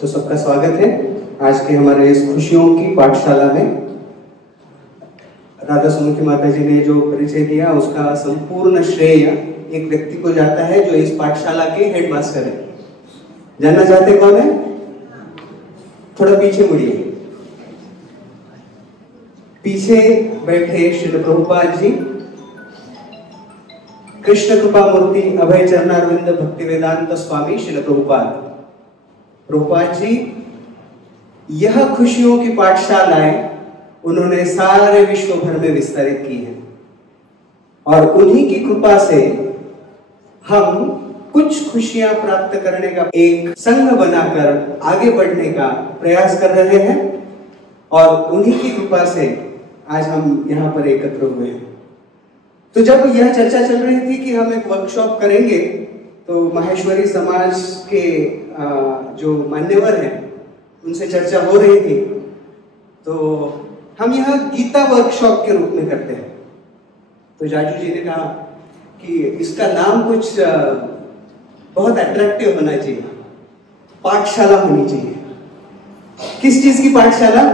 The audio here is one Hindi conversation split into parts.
तो सबका स्वागत है आज के हमारे इस खुशियों की पाठशाला में। राधा सुमुखी माता जी ने जो परिचय दिया उसका संपूर्ण श्रेय एक व्यक्ति को जाता है जो इस पाठशाला के हेडमास्टर है। जानना चाहते कौन है? थोड़ा पीछे मुड़िए। पीछे बैठे श्रील प्रभुपाद जी, कृष्ण कृपा मूर्ति अभय चरणारविंद भक्ति वेदांत स्वामी श्रील प्रभुपाद जी यह खुशियों की पाठशालाएं उन्होंने सारे विश्व भर में विस्तारित की है और उन्हीं की कृपा से हम कुछ खुशियां प्राप्त करने का एक संघ बनाकर आगे बढ़ने का प्रयास कर रहे हैं और उन्हीं की कृपा से आज हम यहाँ पर एकत्र हुए हैं। तो जब यह चर्चा चल रही थी कि हम एक वर्कशॉप करेंगे तो माहेश्वरी समाज के जो मान्यवर हैं उनसे चर्चा हो रही थी, तो हम यह गीता वर्कशॉप के रूप में करते हैं। तो जाजू जी ने कहा कि इसका नाम कुछ बहुत अट्रैक्टिव होना चाहिए, पाठशाला होनी चाहिए। किस चीज की पाठशाला?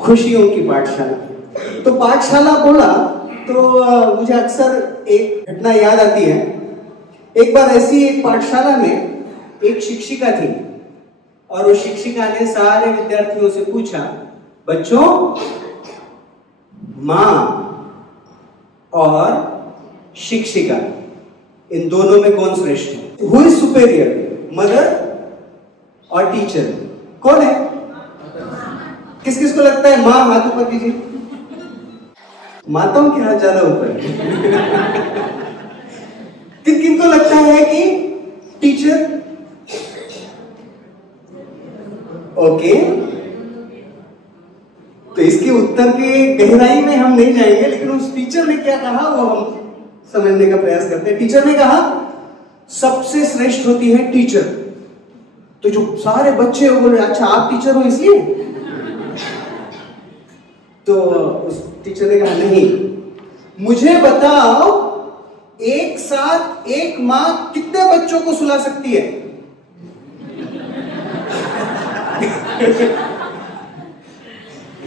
खुशियों की पाठशाला। तो पाठशाला बोला तो मुझे अक्सर एक घटना याद आती है। एक बार ऐसी एक पाठशाला में एक शिक्षिका थी और वो शिक्षिका ने सारे विद्यार्थियों से पूछा, बच्चों मां और शिक्षिका इन दोनों में कौन श्रेष्ठ है? हु इज सुपेरियर, मदर और टीचर? कौन है? किस किस को लगता है मां? हाथ ऊपर कीजिए। माताओं के हाथ ज्यादा ऊपर। किन किन को लगता है कि टीचर? ओके, तो इसके उत्तर के गहराई में हम नहीं जाएंगे, लेकिन उस टीचर ने क्या कहा वो हम समझने का प्रयास करते हैं। टीचर ने कहा सबसे श्रेष्ठ होती है टीचर। तो जो सारे बच्चे वो बोले, अच्छा आप टीचर हो इसलिए? तो उस टीचर ने कहा नहीं, मुझे बताओ एक साथ एक मां कितने बच्चों को सुला सकती है?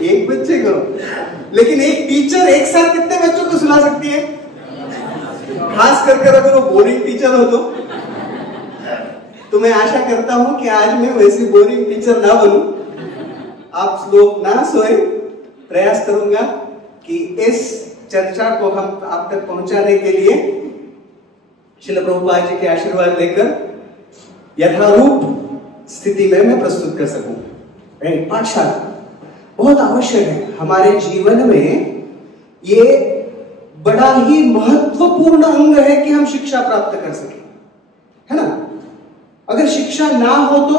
एक बच्चे को। लेकिन एक टीचर एक साथ कितने बच्चों को सुला सकती है? खास कर अगर वो बोरिंग टीचर हो तो मैं आशा करता हूं कि आज मैं वैसी बोरिंग टीचर ना बनूं, आप लोग ना सोए। प्रयास करूंगा कि इस चर्चा को हम आप तक पहुंचाने के लिए श्रील प्रभुपाद जी के आशीर्वाद लेकर यथारूप स्थिति में मैं प्रस्तुत कर सकूं। पाठशाला बहुत आवश्यक है हमारे जीवन में। ये बड़ा ही महत्वपूर्ण अंग है कि हम शिक्षा प्राप्त कर सकें, है ना? अगर शिक्षा ना हो तो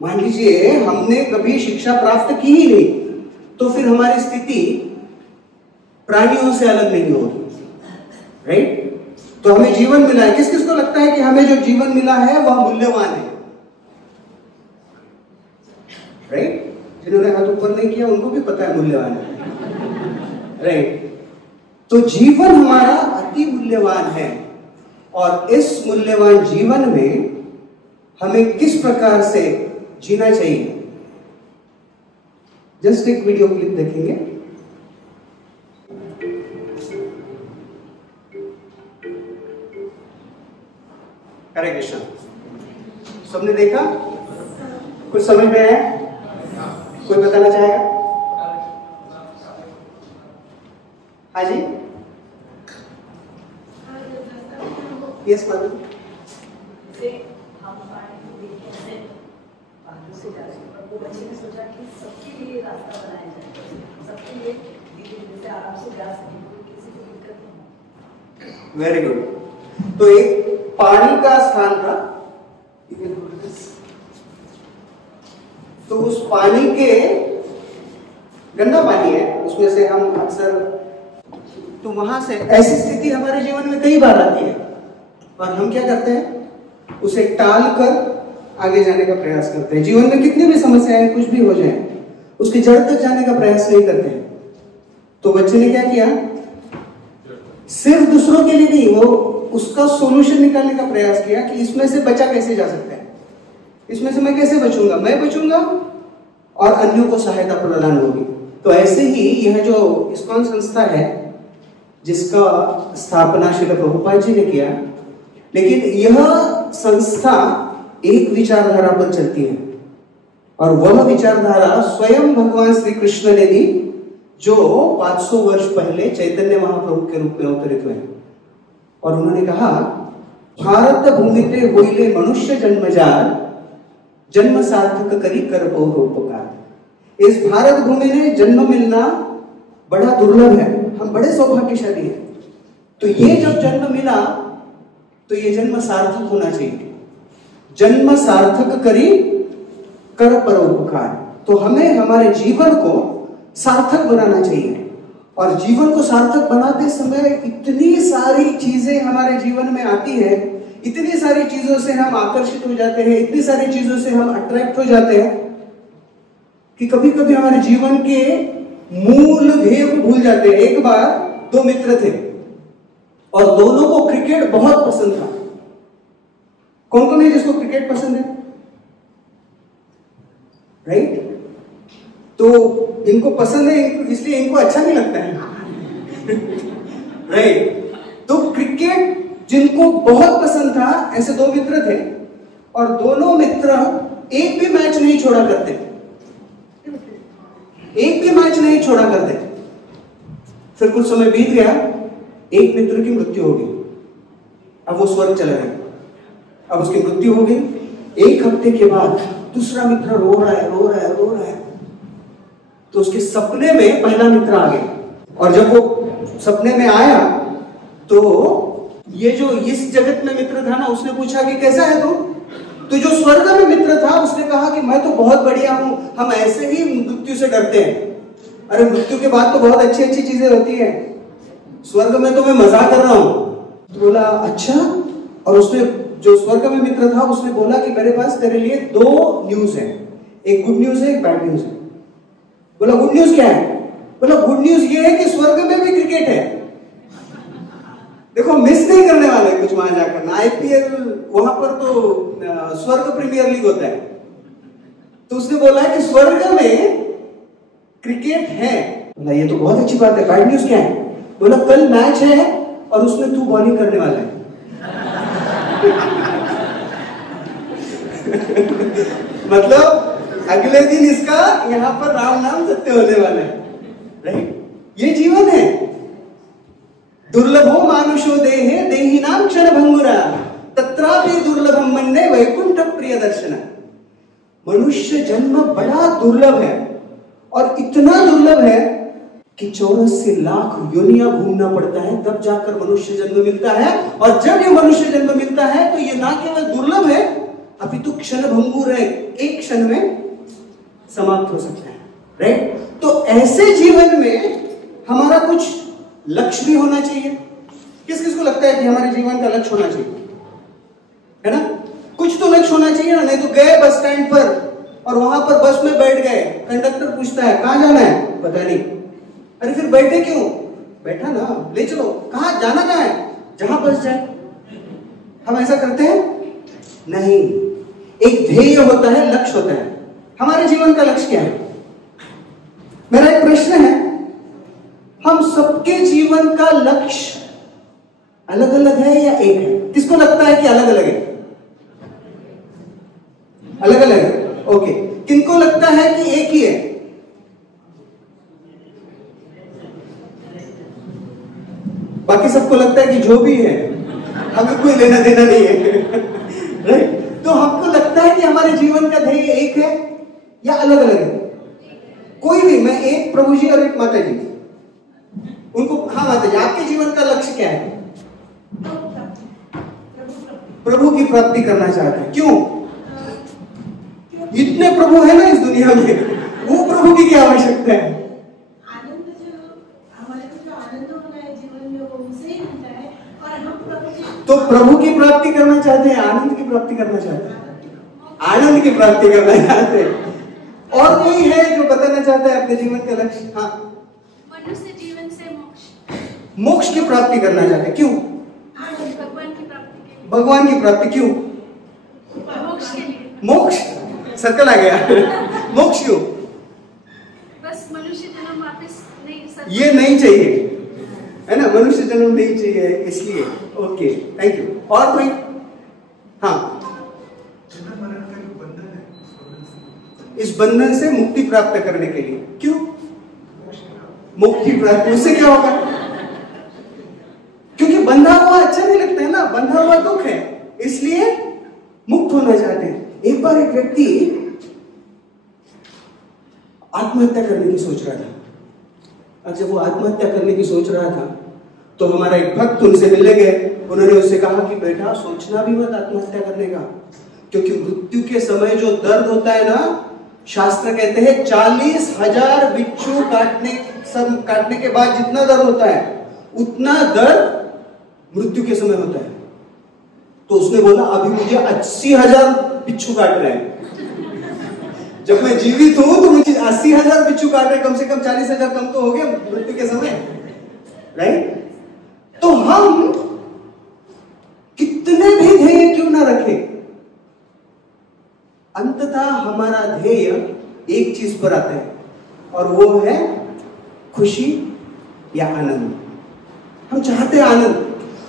मान लीजिए हमने कभी शिक्षा प्राप्त की ही नहीं, तो फिर हमारी स्थिति प्राणियों से अलग नहीं होगी, राइट? तो हमें जीवन मिला है। किस किस को लगता है कि हमें जो जीवन मिला है वह मूल्यवान है, राइट? जिन्होंने हाथ ऊपर नहीं किया उनको भी पता है मूल्यवान है, राइट? तो जीवन हमारा अति मूल्यवान है और इस मूल्यवान जीवन में हमें किस प्रकार से जीना चाहिए, जस्ट एक वीडियो क्लिप देखेंगे। हरे कृष्ण। सबने देखा? कुछ समझ में आया? कोई बताना चाहेगा? हाँ जी, यस मैडम। वो बच्चे ने सोचा कि सबके लिए रास्ता बनाया जाए, सबके लिए धीरे से आराम से जा सके, किसी को दिक्कत नहीं। Very good. तो एक पानी का स्थान था, तो उस पानी के गंदा पानी है, उसमें से हम अक्सर, तो वहां से ऐसी स्थिति हमारे जीवन में कई बार आती है और हम क्या करते हैं, उसे टाल कर आगे जाने का प्रयास करते हैं। जीवन में कितनी भी समस्याएं कुछ भी हो जाए, उसकी जड़ तक जाने का प्रयास नहीं करते हैं। तो बच्चे ने क्या किया, सिर्फ दूसरों के लिए नहीं, वो उसका सॉल्यूशन निकालने का प्रयास किया कि इसमें से बचा कैसे जा सकता है, इसमें से मैं कैसे बचूंगा, मैं बचूंगा और अन्यों को सहायता प्रदान होगी। तो ऐसे ही यह जो इस्कॉन संस्था है जिसका स्थापना श्रील प्रभुपाद जी ने किया, लेकिन यह संस्था एक विचारधारा पर चलती है और वह विचारधारा स्वयं भगवान श्री कृष्ण ने दी, जो 500 वर्ष पहले चैतन्य महाप्रभु के रूप में अवतरित हुए। और उन्होंने कहा, भारत भूमिते होइले मनुष्य जन्मजार, जन्म सार्थक करी कर परोपकार। इस भारत भूमि में जन्म मिलना बड़ा दुर्लभ है, हम बड़े सौभाग्यशाली हैं। तो ये जब जन्म मिला तो ये जन्म सार्थक होना चाहिए। जन्म सार्थक करी कर परोपकार। तो हमें हमारे जीवन को सार्थक बनाना चाहिए। और जीवन को सार्थक बनाते समय इतनी सारी चीजें हमारे जीवन में आती है, इतनी सारी चीजों से हम आकर्षित हो जाते हैं, इतनी सारी चीजों से हम अट्रैक्ट हो जाते हैं कि कभी कभी हमारे जीवन के मूल ध्येय को भूल जाते हैं। एक बार दो मित्र थे और दोनों को क्रिकेट बहुत पसंद था। कौन कौन है जिसको क्रिकेट पसंद है? राइट? तो इनको पसंद है इसलिए इनको अच्छा नहीं लगता है। राइट? तो क्रिकेट जिनको बहुत पसंद था, ऐसे दो मित्र थे और दोनों मित्र एक भी मैच नहीं छोड़ा करते, एक भी मैच नहीं छोड़ा करते। फिर कुछ समय बीत गया, एक मित्र की मृत्यु हो गई, अब वो स्वर्ग चला गया, अब उसकी मृत्यु हो गई। एक हफ्ते के बाद दूसरा मित्र रो रहा है, रो रहा है, रो रहा है। तो उसके सपने में पहला मित्र आ गया और जब वो सपने में आया तो ये जो इस जगत में मित्र था ना, उसने पूछा कि कैसा है तू? तो जो स्वर्ग में मित्र था उसने कहा कि मैं तो बहुत बढ़िया हूं, हम ऐसे ही मृत्यु से डरते हैं। अरे मृत्यु के बाद तो बहुत अच्छी अच्छी चीजें होती है, स्वर्ग में तो मैं मजाक कर रहा हूं। तो बोला अच्छा। और उसने जो स्वर्ग में मित्र था उसने बोला कि मेरे पास तेरे लिए दो न्यूज है, एक गुड न्यूज है, एक बैड न्यूज है। बोला गुड न्यूज क्या है? बोला गुड न्यूज ये है कि स्वर्ग में भी क्रिकेट है, देखो मिस नहीं करने वाले कुछ वहां जाकर ना। आईपीएल वहां पर तो स्वर्ग प्रीमियर लीग होता है। तो उसने बोला कि स्वर्ग में क्रिकेट है। बोला ये तो बहुत अच्छी बात है, बैड न्यूज क्या है? बोला कल मैच है और उसमें तू बॉलिंग करने वाला है। मतलब अगले दिन इसका यहाँ पर राम नाम सत्य होने वाला है। राइट? ये जीवन है। दुर्लभो मानुषो देहे देही नाम क्षण भंगुरा तत्रापि दुर्लभम मन्ये वैकुंठ प्रिय दर्शन। मनुष्य जन्म बड़ा दुर्लभ है और इतना दुर्लभ है कि 84 लाख योनियां घूमना पड़ता है, तब जाकर मनुष्य जन्म मिलता है। और जब ये मनुष्य जन्म मिलता है तो ये ना केवल दुर्लभ है, अभी तो क्षण भंगुर है, एक क्षण में समाप्त हो सकता है। राइट? तो ऐसे जीवन में हमारा कुछ लक्ष्य भी होना चाहिए। किस किस को लगता है कि हमारे जीवन का लक्ष्य होना चाहिए? है ना? कुछ तो लक्ष्य होना चाहिए ना। नहीं तो गए बस स्टैंड पर और वहां पर बस में बैठ गए, कंडक्टर पूछता है कहां जाना है? पता नहीं। अरे फिर बैठे क्यों? बैठा ना, ले चलो। कहां जाना? कहां है? जहां बस जाए। हम ऐसा करते हैं? नहीं। एक ध्येय होता है, लक्ष्य होता है। हमारे जीवन का लक्ष्य क्या है? मेरा एक प्रश्न है, हम सबके जीवन का लक्ष्य अलग अलग है या एक है? किसको लगता है कि अलग अलग है? अलग अलग है। ओके। किनको लगता है कि एक ही है? बाकी सबको लगता है कि जो भी है हमें कोई लेना देना नहीं है। राइट? तो हमको लगता है कि हमारे जीवन का ध्येय एक है या अलग अलग है? कोई भी, मैं एक प्रभु जी और एक माता जी, उनको हाँ माता जी आपके जीवन का लक्ष्य क्या है? प्रभु की प्राप्ति करना चाहते हैं। क्यों? इतने प्रभु है ना इस दुनिया में, वो प्रभु की क्या आवश्यकता है? आनंद जो हमारे को जो आनंद होना है जीवन में वो उसे ही मिलता है। और हम प्रभु तो प्रभु की प्राप्ति करना चाहते हैं, आनंद की प्राप्ति करना चाहते हैं? आनंद की प्राप्ति करना चाहते हैं। और कोई है जो बताना चाहता है अपने जीवन का लक्ष्य? हाँ, मनुष्य जीवन से मोक्ष, मोक्ष की प्राप्ति करना चाहते हैं। क्यों? भगवान भगवान की प्राप्ति क्यों? मोक्ष के लिए। मोक्ष, सर्कल आ गया। मोक्ष क्यों? बस मनुष्य जन्म वापस नहीं, ये नहीं चाहिए, है ना, मनुष्य जन्म नहीं चाहिए इसलिए। Okay, thank you. और कोई? हाँ, इस बंधन से मुक्ति प्राप्त करने के लिए। क्यों मुक्ति प्राप्त? उससे क्या होगा? क्योंकि बंधा हुआ अच्छा नहीं लगता है ना, बंधा हुआ दुख है, इसलिए मुक्त होना चाहते हैं। एक बार एक व्यक्ति आत्महत्या करने की सोच रहा था, और जब वो आत्महत्या करने की सोच रहा था तो हमारा एक भक्त उनसे मिलने गए। उन्होंने उससे कहा कि बेटा सोचना भी मत आत्महत्या करने का, क्योंकि मृत्यु के समय जो दर्द होता है ना, शास्त्र कहते हैं 40,000 बिच्छू काटने के बाद जितना दर्द होता है उतना दर्द मृत्यु के समय होता है। तो उसने बोला अभी मुझे 80,000 बिच्छू काट रहे हैं, जब मैं जीवित हूं तो मुझे 80,000 बिच्छू काट रहे, कम से कम 40,000 कम तो हो गया मृत्यु के समय, राइट? तो हम कितने भी ध्येय क्यों ना रखें, अंततः हमारा ध्येय एक चीज पर आता है, और वो है खुशी या आनंद। हम चाहते हैं आनंद,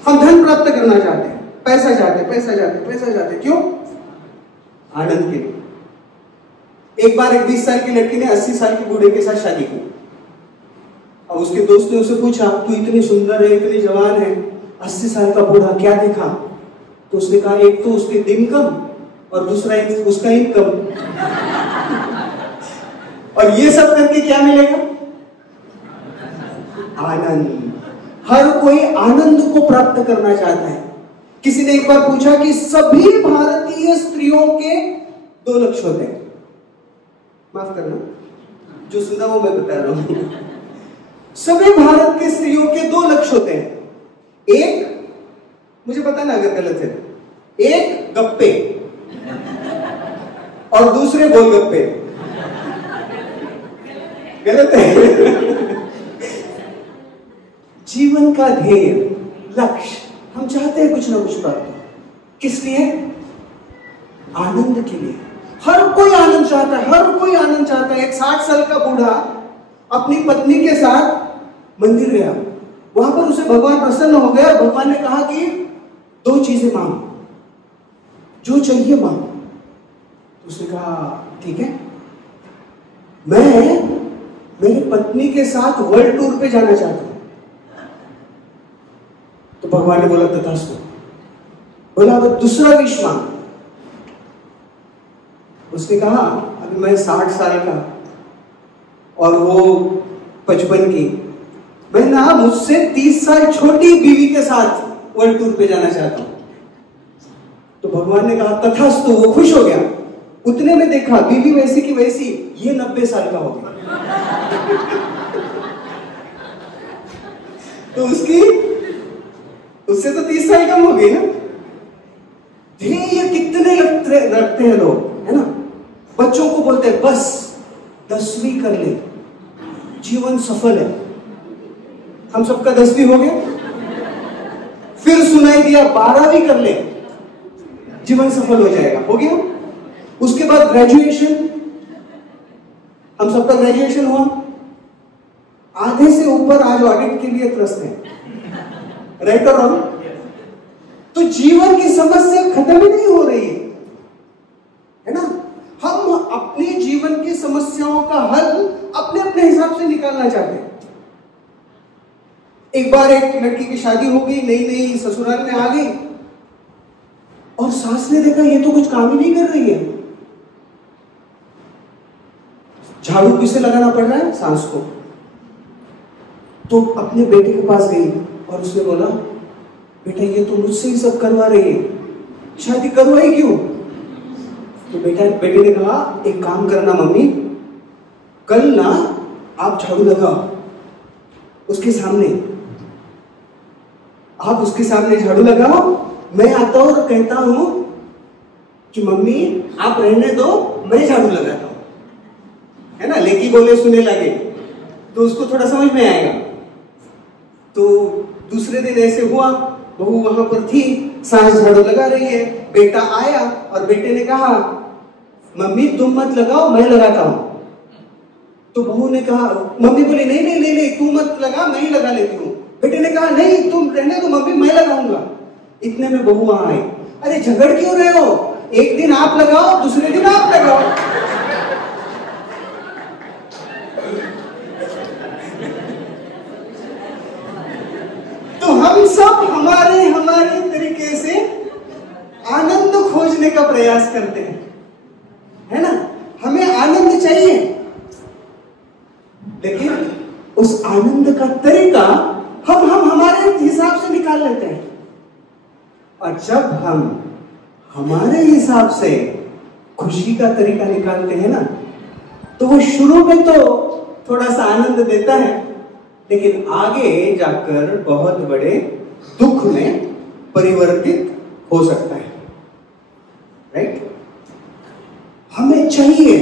हम धन प्राप्त करना चाहते हैं, पैसा चाहते हैं, पैसा चाहते हैं, पैसा चाहते हैं। क्यों? आनंद के लिए। एक बार एक 20 साल की लड़की ने 80 साल के बूढ़े के साथ शादी की। अब उसके दोस्त ने उसे पूछा, तू इतनी सुंदर है, इतनी जवान है, 80 साल का बूढ़ा, क्या देखा? तो उसने कहा एक तो उसके दिन कम और दूसरा उसका इनकम। और ये सब करके क्या मिलेगा? आनंद। हर कोई आनंद को प्राप्त करना चाहता है। किसी ने एक बार पूछा कि सभी भारतीय स्त्रियों के 2 लक्ष्य होते हैं। माफ करना, जो सुना वो मैं बता रहा हूं। सभी भारत की स्त्रियों के 2 लक्ष्य होते हैं। एक, मुझे पता ना अगर गलत है, एक गप्पे और दूसरे गोलगप्पे। गलत है। जीवन का ध्येय, लक्ष्य, हम चाहते हैं कुछ ना कुछ प्राप्त हो। किस लिए? आनंद के लिए। हर कोई आनंद चाहता है, हर कोई आनंद चाहता है। एक 60 साल का बूढ़ा अपनी पत्नी के साथ मंदिर गया, वहां पर उसे भगवान प्रसन्न हो गया। भगवान ने कहा कि 2 चीजें मांग, जो चाहिए मांग। उसने कहा ठीक है, मैं मेरी पत्नी के साथ वर्ल्ड टूर पे जाना चाहता हूं। तो भगवान ने बोला तथास्तु। बोला अब दूसरा विश मांग। उसने कहा अभी मैं 60 साल का और वो 55 की, मैं ना मुझसे 30 साल छोटी बीवी के साथ वर्ल्ड टूर पे जाना चाहता हूं। तो भगवान ने कहा तथास्तु। वो खुश हो गया। उतने में देखा बीवी वैसी की वैसी, ये 90 साल का हो गया। तो उससे तो 30 साल कम हो गई ना। ध्येय कितने रखते हैं लोग, है ना? बच्चों को बोलते हैं बस 10वीं कर ले, जीवन सफल है। हम सबका 10वीं हो गया। फिर सुनाई दिया 12वीं कर ले, जीवन सफल हो जाएगा, हो गया। उसके बाद ग्रेजुएशन, हम सबका ग्रेजुएशन हुआ। आधे से ऊपर आज ऑडिट के लिए त्रस्त है, राइट और रॉन्ग? तो जीवन की समस्या खत्म ही नहीं हो रही है ना? हम अपने जीवन की समस्याओं का हल अपने अपने हिसाब से निकालना चाहते हैं। एक बार एक लड़की की शादी हो गई, नई नई ससुराल में आ गई, और सास ने देखा ये तो कुछ काम ही नहीं कर रही है। झाड़ू किसे लगाना पड़ रहा है? सास को। तो अपने बेटे के पास गई और उसने बोला बेटा ये तो मुझसे ही सब करवा रही है, शादी करवाई क्यों? तो बेटे ने कहा एक काम करना मम्मी, कल ना आप झाड़ू लगाओ उसके सामने, आप उसके सामने झाड़ू लगाओ, मैं आता हूं और कहता हूं कि मम्मी आप रहने दो, मैं झाड़ू लगाता हूं, है ना? लेकी बोले सुने लगे तो उसको थोड़ा समझ में आएगा। तो दूसरे दिन ऐसे हुआ, बहू वहां पर थी, सांस झाड़ू लगा रही है। बेटा आया और बेटे ने कहा, मम्मी तुम मत लगाओ, मैं लगाता हूं। तो बहू ने कहा, मम्मी बोली नहीं नहीं नहीं नहीं, तू मत लगा, मैं ही लगा लेती हूँ। बेटे ने कहा, नहीं तुम रहने दो मम्मी, मैं लगाऊंगा। इतने में बहू वहां आई, अरे झगड़ क्यों रहे हो, एक दिन आप लगाओ, दूसरे दिन आप लगाओ। तो हम सब हमारे हमारे तरीके से आनंद खोजने का प्रयास करते हैं, है ना। हमें आनंद चाहिए, लेकिन उस आनंद का तरीका हम हमारे हिसाब से निकाल लेते हैं। और जब हम हमारे हिसाब से खुशी का तरीका निकालते हैं ना, तो वो शुरू में तो थोड़ा सा आनंद देता है, लेकिन आगे जाकर बहुत बड़े दुख में परिवर्तित हो सकता है। राइट? हमें चाहिए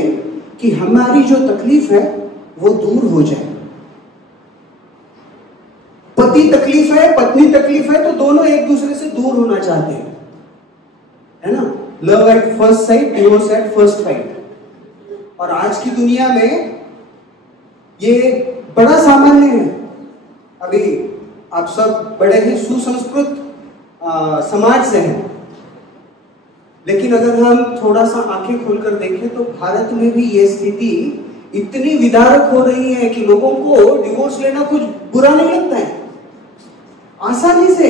कि हमारी जो तकलीफ है वो दूर हो जाए। पति तकलीफ है, पत्नी तकलीफ है, तो दोनों एक दूसरे से दूर होना चाहते हैं, है ना। Love at first sight, divorce at first fight. और आज की दुनिया में ये बड़ा सामान्य है। अभी आप सब बड़े ही सुसंस्कृत समाज से हैं, लेकिन अगर हम थोड़ा सा आंखें खोलकर देखें तो भारत में भी ये स्थिति इतनी विदारक हो रही है कि लोगों को डिवोर्स लेना कुछ बुरा नहीं लगता है, आसानी से।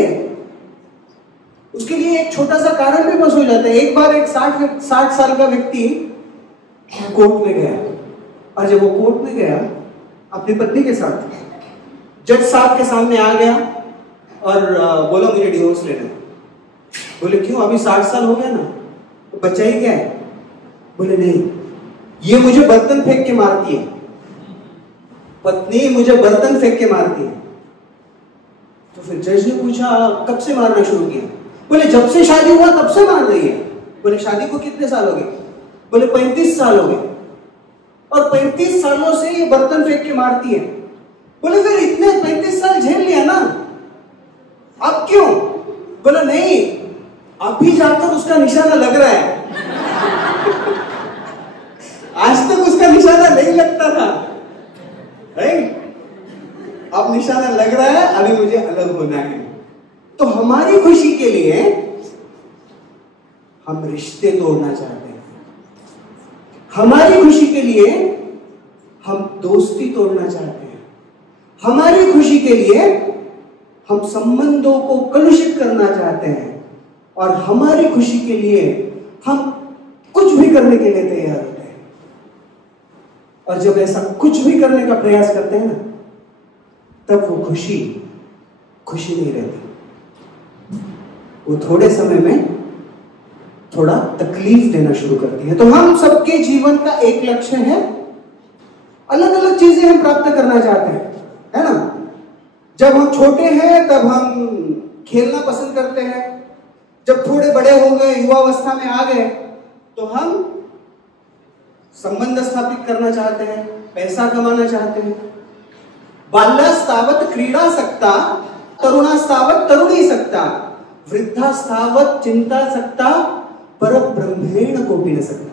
उसके लिए एक छोटा सा कारण भी बस हो जाता है। एक बार एक 60 साल का व्यक्ति कोर्ट में गया, और जब वो कोर्ट में गया अपनी पत्नी के साथ, जज साहब के सामने आ गया और बोला मुझे डिवोर्स लेना। बोले क्यों, अभी 60 साल हो गया ना, तो बच्चा ही क्या है। बोले नहीं, ये मुझे बर्तन फेंक के मारती है, पत्नी मुझे बर्तन फेंक के मारती है। तो फिर जज ने पूछा कब से मारना शुरू किया। बोले जब से शादी हुआ तब से मार रही है। बोले शादी को कितने साल हो गए। बोले 35 साल हो गए, और 35 सालों से ये बर्तन फेंक के मारती है। बोले फिर इतने 35 साल झेल लिया ना, अब क्यों। बोला नहीं, अभी जाकर उसका निशाना लग रहा है। आज तक उसका निशाना नहीं लगता था, राइट? अब निशाना लग रहा है, अभी मुझे अलग होना है। तो हमारी खुशी के लिए हम रिश्ते तोड़ना चाहते हैं, हमारी खुशी के लिए हम दोस्ती तोड़ना चाहते हैं, हमारी खुशी के लिए हम संबंधों को कलुषित करना चाहते हैं, और हमारी खुशी के लिए हम कुछ भी करने के लिए तैयार होते हैं। और जब ऐसा कुछ भी करने का प्रयास करते हैं ना, तब वो खुशी नहीं रहती, वो थोड़े समय में थोड़ा तकलीफ देना शुरू करती है। तो हम सबके जीवन का एक लक्ष्य है, अलग अलग चीजें हम प्राप्त करना चाहते हैं, है ना। जब हम छोटे हैं तब हम खेलना पसंद करते हैं, जब थोड़े बड़े हो गए, युवावस्था में आ गए, तो हम संबंध स्थापित करना चाहते हैं, पैसा कमाना चाहते हैं। बाल्यास्तावत् क्रीडा सकता, तरुणास्तावत् तरुणी सकता, वृद्धास्तावत् चिंता सकता, पर ब्रह्मेण कोपि न सकता।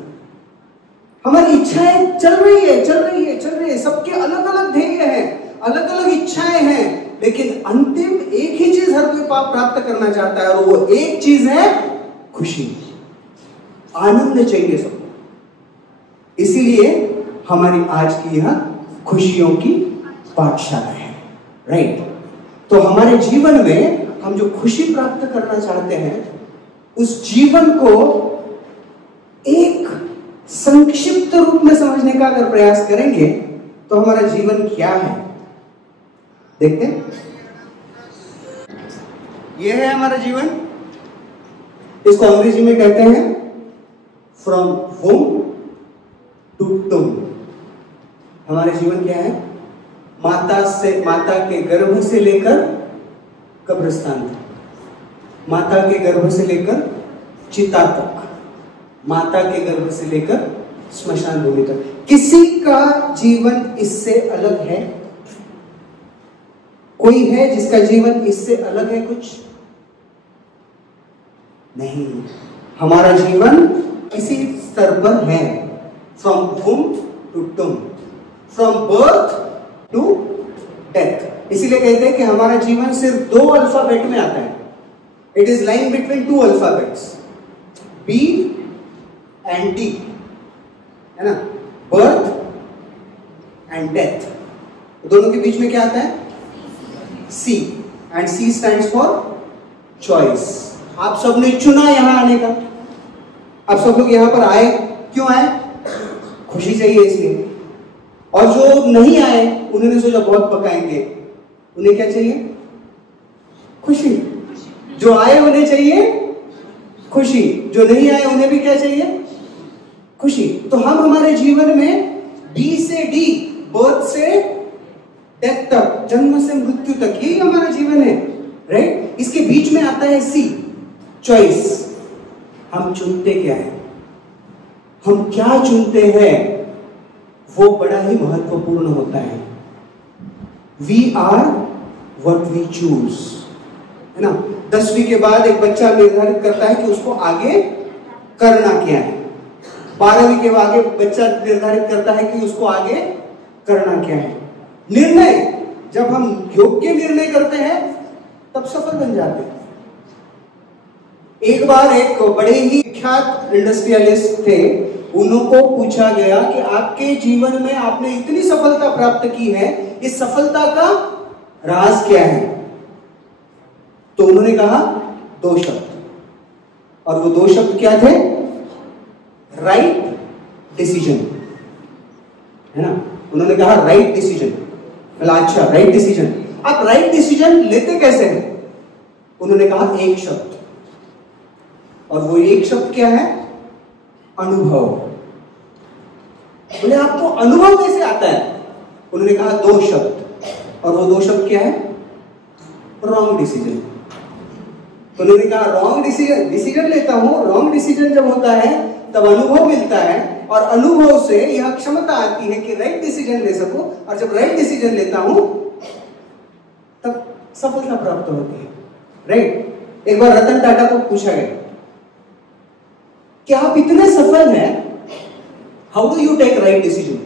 हमारी इच्छाएं चल रही है, सबके अलग अलग ध्येय हैं, अलग अलग इच्छाएं हैं, लेकिन अंतिम एक ही चीज हर कोई प्राप्त करना चाहता है, और वो एक चीज है खुशी, आनंद चाहिए सबको। इसीलिए हमारी आज की यह खुशियों की पाठशाला है, राइट। तो हमारे जीवन में हम जो खुशी प्राप्त करना चाहते हैं, उस जीवन को एक संक्षिप्त रूप में समझने का अगर प्रयास करेंगे तो हमारा जीवन क्या है, देखते हैं। यह है हमारा जीवन, इसको अंग्रेजी में कहते हैं फ्रॉम वूम टू टूम। हमारे जीवन क्या है, माता के गर्भ से लेकर कब्रिस्तान तक, माता के गर्भ से लेकर चिता तक, माता के गर्भ से लेकर स्मशान भूमि तक। किसी का जीवन इससे अलग है? कोई है जिसका जीवन इससे अलग है? कुछ नहीं, हमारा जीवन इसी स्तर पर है, from womb to tomb, from birth to death. इसीलिए कहते हैं कि हमारा जीवन सिर्फ 2 अल्फाबेट में आता है। It is line between 2 alphabets, B and D, है ना, बर्थ एंड डेथ। दोनों के बीच में क्या आता है? C, and C stands for choice. आप सबने चुना यहां आने का, आप सब लोग यहां पर आए, क्यों आए? खुशी चाहिए इसलिए। और जो नहीं आए उन्होंने सोचा बहुत पकाएंगे, उन्हें क्या चाहिए? खुशी। जो आए उन्हें चाहिए खुशी, जो नहीं आए उन्हें भी क्या चाहिए? खुशी। तो हम हमारे जीवन में बी से डी, बर्थ से डेथ तक, जन्म से मृत्यु तक, यही हमारा जीवन है, राइट? इसके बीच में आता है सी, चॉइस। हम चुनते क्या है, हम क्या चुनते हैं, वो बड़ा ही महत्वपूर्ण होता है। We are what we choose, है ना। 10वीं के बाद एक बच्चा निर्धारित करता है कि उसको आगे करना क्या है। 12वीं के आगे बच्चा निर्धारित करता है कि उसको आगे करना क्या है। निर्णय, जब हम योग्य निर्णय करते हैं तब सफल बन जाते हैं। एक बार एक बड़े ही विख्यात इंडस्ट्रियलिस्ट थे, उनको पूछा गया कि आपके जीवन में आपने इतनी सफलता प्राप्त की है, इस सफलता का राज क्या है? तो उन्होंने कहा 2 शब्द, और वो 2 शब्द क्या थे? राइट डिसीजन, है ना। उन्होंने कहा राइट डिसीजन। अच्छा, राइट डिसीजन, आप राइट डिसीजन लेते कैसे हैं? उन्होंने कहा 1 शब्द, और वो 1 शब्द क्या है? अनुभव। बोले आपको अनुभव कैसे आता है? उन्होंने कहा 2 शब्द, और वो 2 शब्द क्या है? Wrong decision. तो उन्होंने कहा रॉन्ग डिसीजन लेता हूं, रॉन्ग डिसीजन जब होता है तब अनुभव मिलता है, और अनुभव से यह क्षमता आती है कि राइट डिसीजन ले सकूं, और जब राइट डिसीजन लेता हूं तब सफलता प्राप्त होती है, राइट। एक बार रतन टाटा को पूछा गया कि आप इतने सफल हैं, how do you take right decision?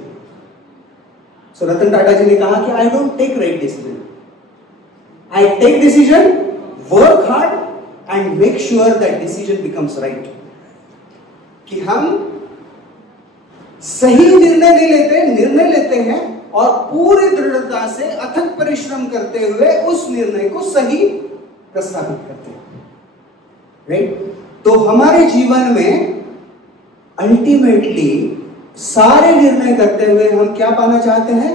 So Ratan Tata ji ने कहा कि I don't take right decision, I take decision, work hard and make sure that decision becomes right. कि हम सही निर्णय नहीं लेते, निर्णय लेते हैं और पूरी दृढ़ता से अथक परिश्रम करते हुए उस निर्णय को सही प्रस्तावित करते हैं, राइट। तो हमारे जीवन में अल्टीमेटली सारे निर्णय करते हुए हम क्या पाना चाहते हैं?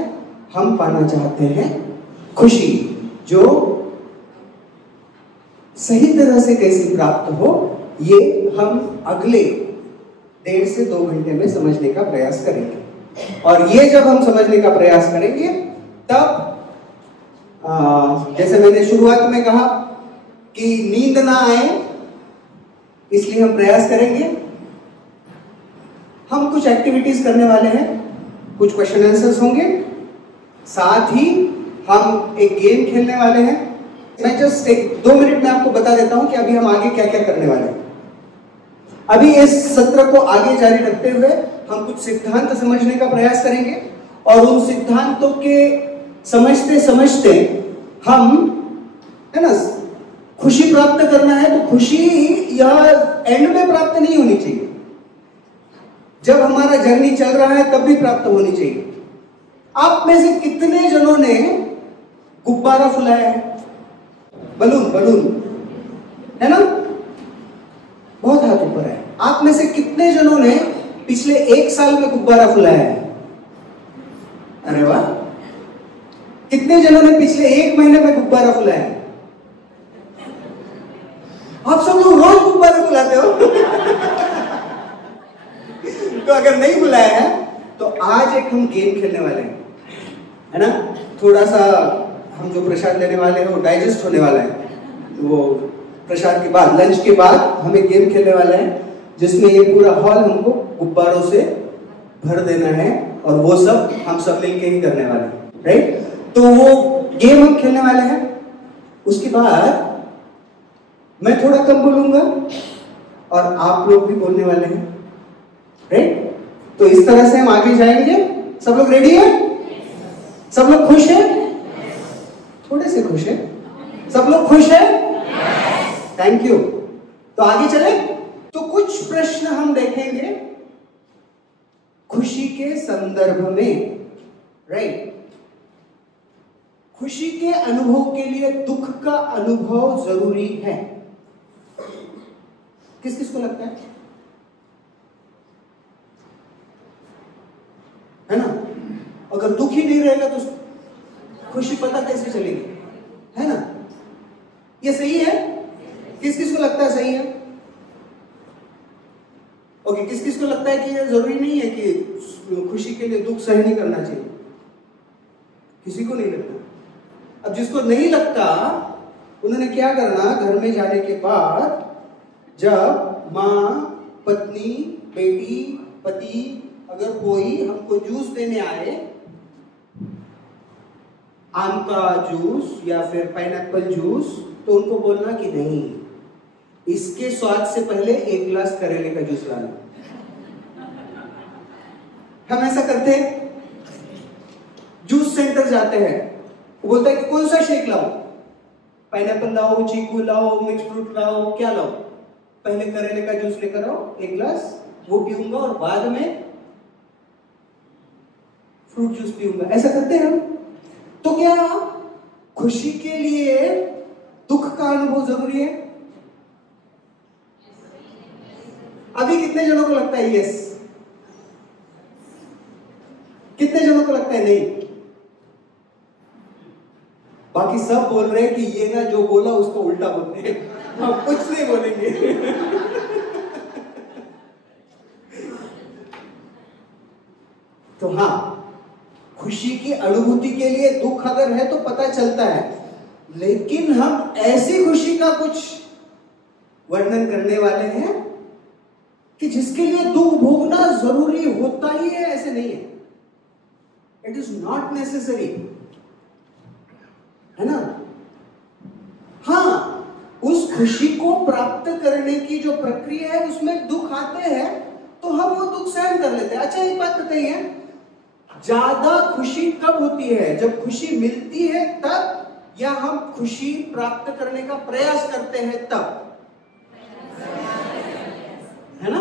हम पाना चाहते हैं खुशी, जो सही तरह से कैसे प्राप्त हो, ये हम अगले 1.5 से 2 घंटे में समझने का प्रयास करेंगे। और ये जब हम समझने का प्रयास करेंगे तब जैसे मैंने शुरुआत में कहा कि नींद ना आए, इसलिए हम प्रयास करेंगे। हम कुछ एक्टिविटीज करने वाले हैं, कुछ क्वेश्चन आंसर्स होंगे, साथ ही हम एक गेम खेलने वाले हैं। मैं जस्ट 1-2 मिनट में आपको बता देता हूं कि अभी हम आगे क्या क्या करने वाले हैं। अभी इस सत्र को आगे जारी रखते हुए हम कुछ सिद्धांत समझने का प्रयास करेंगे, और उन सिद्धांतों के समझते समझते हम, है ना, खुशी प्राप्त करना है तो खुशी यह एंड में प्राप्त नहीं होनी चाहिए, जब हमारा जर्नी चल रहा है तब भी प्राप्त होनी चाहिए। आप में से कितने जनों ने गुब्बारा फुलाया है? बलून, है ना, बहुत हाथ ऊपर है। आप में से कितने जनों ने पिछले 1 साल में गुब्बारा फुलाया है? अरे वाह। कितने जनों ने पिछले 1 महीने में गुब्बारा फुलाया है? आप सब लोग रोज गुब्बारा फुलाते हो। तो अगर नहीं फुलाया है तो आज एक हम गेम खेलने वाले हैं, है ना। थोड़ा सा हम जो प्रसाद लेने वाले हैं वो डाइजेस्ट होने वाला है। वो प्रसाद के बाद, लंच के बाद हम एक गेम खेलने वाले हैं जिसमें ये पूरा हॉल हमको गुब्बारों से भर देना है, और वो सब हम सब मिलके ही करने वाले हैं, राइट। तो वो गेम हम खेलने वाले हैं। उसके बाद मैं थोड़ा कम बोलूंगा, और आप लोग भी बोलने वाले हैं, राइट? तो इस तरह से हम आगे जाएंगे। सब लोग रेडी है? सब लोग खुश है? थोड़े से खुश है? सब लोग खुश है? Thank you. तो आगे चले। तो कुछ प्रश्न हम देखेंगे खुशी के संदर्भ में, राइट? खुशी के अनुभव के लिए दुख का अनुभव जरूरी है। किस किस को लगता है ना? अगर दुख ही नहीं रहेगा तो खुशी पता कैसे चलेगी, है ना? ये सही है? किस किस को लगता है सही है? ओके, किस किस को लगता है कि ये जरूरी नहीं है कि खुशी के लिए दुख सहन नहीं करना चाहिए? किसी को नहीं लगता। अब जिसको नहीं लगता उन्होंने क्या करना, घर में जाने के बाद जब माँ, पत्नी, बेटी, पति अगर कोई हमको जूस देने आए, आम का जूस या फिर पाइनएप्पल जूस, तो उनको बोलना कि नहीं, इसके स्वाद से पहले एक गिलास करेले का जूस लाना। हम ऐसा करते हैं। जूस सेंटर जाते हैं, वो बोलता है कि कौन सा शेक लाओ, पाइनएप्पल लाओ, चीकू लाओ, मिक्स फ्रूट लाओ, क्या लाओ? पहले करेले का जूस लेकर आओ, एक गिलास, वो पीऊंगा और बाद में फ्रूट जूस पीऊंगा। ऐसा करते हैं हम। तो क्या खुशी के लिए दुख का अनुभव जरूरी है? अभी कितने जनों को लगता है यस? कितने जनों को लगता है नहीं? बाकी सब बोल रहे हैं कि ये ना जो बोला उसको उल्टा बोलते हैं, हम कुछ नहीं बोलेंगे। तो हाँ, खुशी की अनुभूति के लिए दुख अगर है तो पता चलता है, लेकिन हम ऐसी खुशी का कुछ वर्णन करने वाले हैं कि जिसके लिए दुख भोगना जरूरी होता ही है, ऐसे नहीं है। इट इज नॉट नेसेसरी, है ना? हाँ, उस खुशी को प्राप्त करने की जो प्रक्रिया है उसमें दुख आते हैं तो हम वो दुख सहन कर लेते हैं। अच्छा, एक बात बताइए, ज्यादा खुशी कब होती है? जब खुशी मिलती है तब, या हम खुशी प्राप्त करने का प्रयास करते हैं तब? है ना?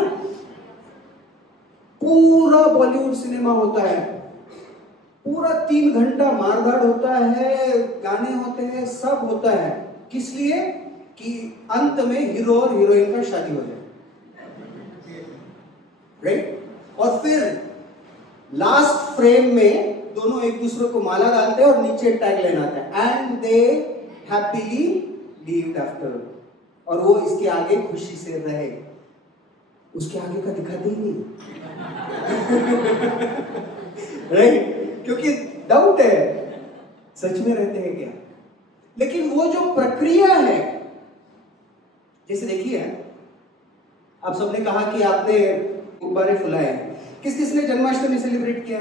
पूरा बॉलीवुड सिनेमा होता है, पूरा 3 घंटा मारधाड़ होता है, गाने होते हैं, सब होता है। किस लिए? कि अंत में हीरो और हीरोइन का शादी हो जाए, राइट? और फिर लास्ट फ्रेम में दोनों एक दूसरे को माला डालते हैं और नीचे टैग लेना आता है, and they happily levied after. और वो इसके आगे खुशी से रहे, उसके आगे का दिखाते ही नहीं। राइट? क्योंकि डाउट है, सच में रहते हैं क्या? लेकिन वो जो प्रक्रिया है, जैसे देखिए, आप सबने कहा कि आपने गुब्बारे फुलाए, किस किसने जन्माष्टमी सेलिब्रेट किया?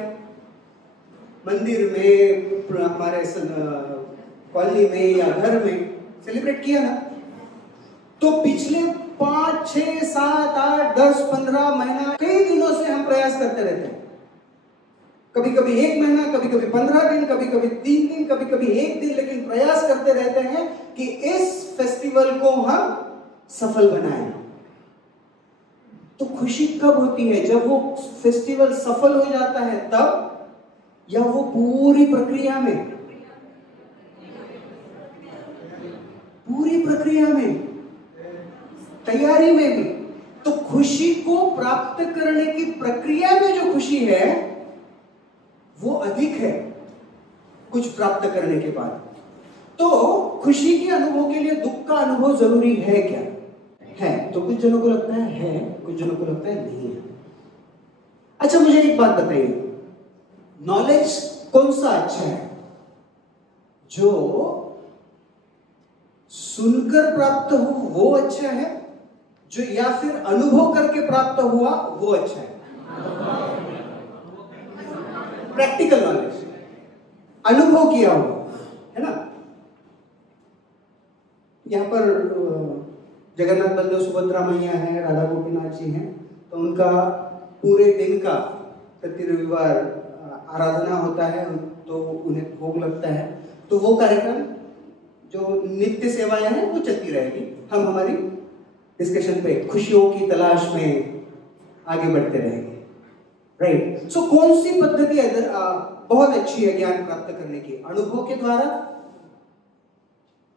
मंदिर में, हमारे कॉलोनी में या घर में सेलिब्रेट किया ना? तो पिछले 5, 6, 7, 8, 10, 15 महीना, कई दिनों से हम प्रयास करते रहते हैं। कभी कभी 1 महीना, कभी कभी 15 दिन, कभी कभी 3 दिन, कभी कभी 1 दिन, लेकिन प्रयास करते रहते हैं कि इस फेस्टिवल को हम सफल बनाएं। तो खुशी कब होती है? जब वो फेस्टिवल सफल हो जाता है तब, या वो पूरी प्रक्रिया में? पूरी प्रक्रिया में, तैयारी में भी। तो खुशी को प्राप्त करने की प्रक्रिया में जो खुशी है वो अधिक है कुछ प्राप्त करने के बाद। तो खुशी के अनुभव के लिए दुख का अनुभव जरूरी है क्या? है। तो कुछ जनों को लगता है, कुछ जनों को लगता है नहीं है। अच्छा, मुझे एक बात बताइए, नॉलेज कौन सा अच्छा है? जो सुनकर प्राप्त हो वो अच्छा है, जो या फिर अनुभव करके प्राप्त हुआ वो अच्छा है? प्रैक्टिकल नॉलेज, अनुभव किया हुआ, है ना? यहां पर जगन्नाथ बलदेव सुभद्रा मैया है, राधा गोपीनाथ जी हैं, तो उनका पूरे दिन का प्रति रविवार आराधना होता है, तो उन्हें भोग लगता है। तो वो कार्यक्रम जो नित्य सेवाएं हैं वो चलती रहेगी। हम हमारी डिस्कशन पे खुशियों की तलाश में आगे बढ़ते रहेंगे। राइट। सो कौन सी पद्धति बहुत अच्छी है ज्ञान प्राप्त करने की? अनुभव के द्वारा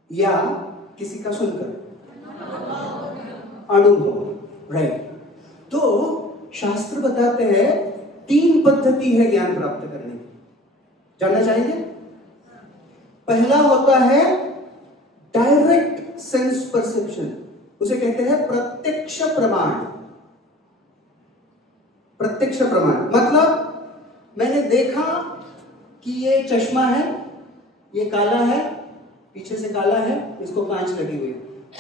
या किसी का सुनकर? अनुभव। राइट। तो शास्त्र बताते हैं 3 पद्धति है ज्ञान प्राप्त करने की। जानना चाहेंगे? पहला होता है डायरेक्ट सेंस परसेप्शन, उसे कहते हैं प्रत्यक्ष प्रमाण। प्रत्यक्ष प्रमाण मतलब मैंने देखा कि ये चश्मा है, ये काला है, पीछे से काला है, इसको कांच लगी हुई है,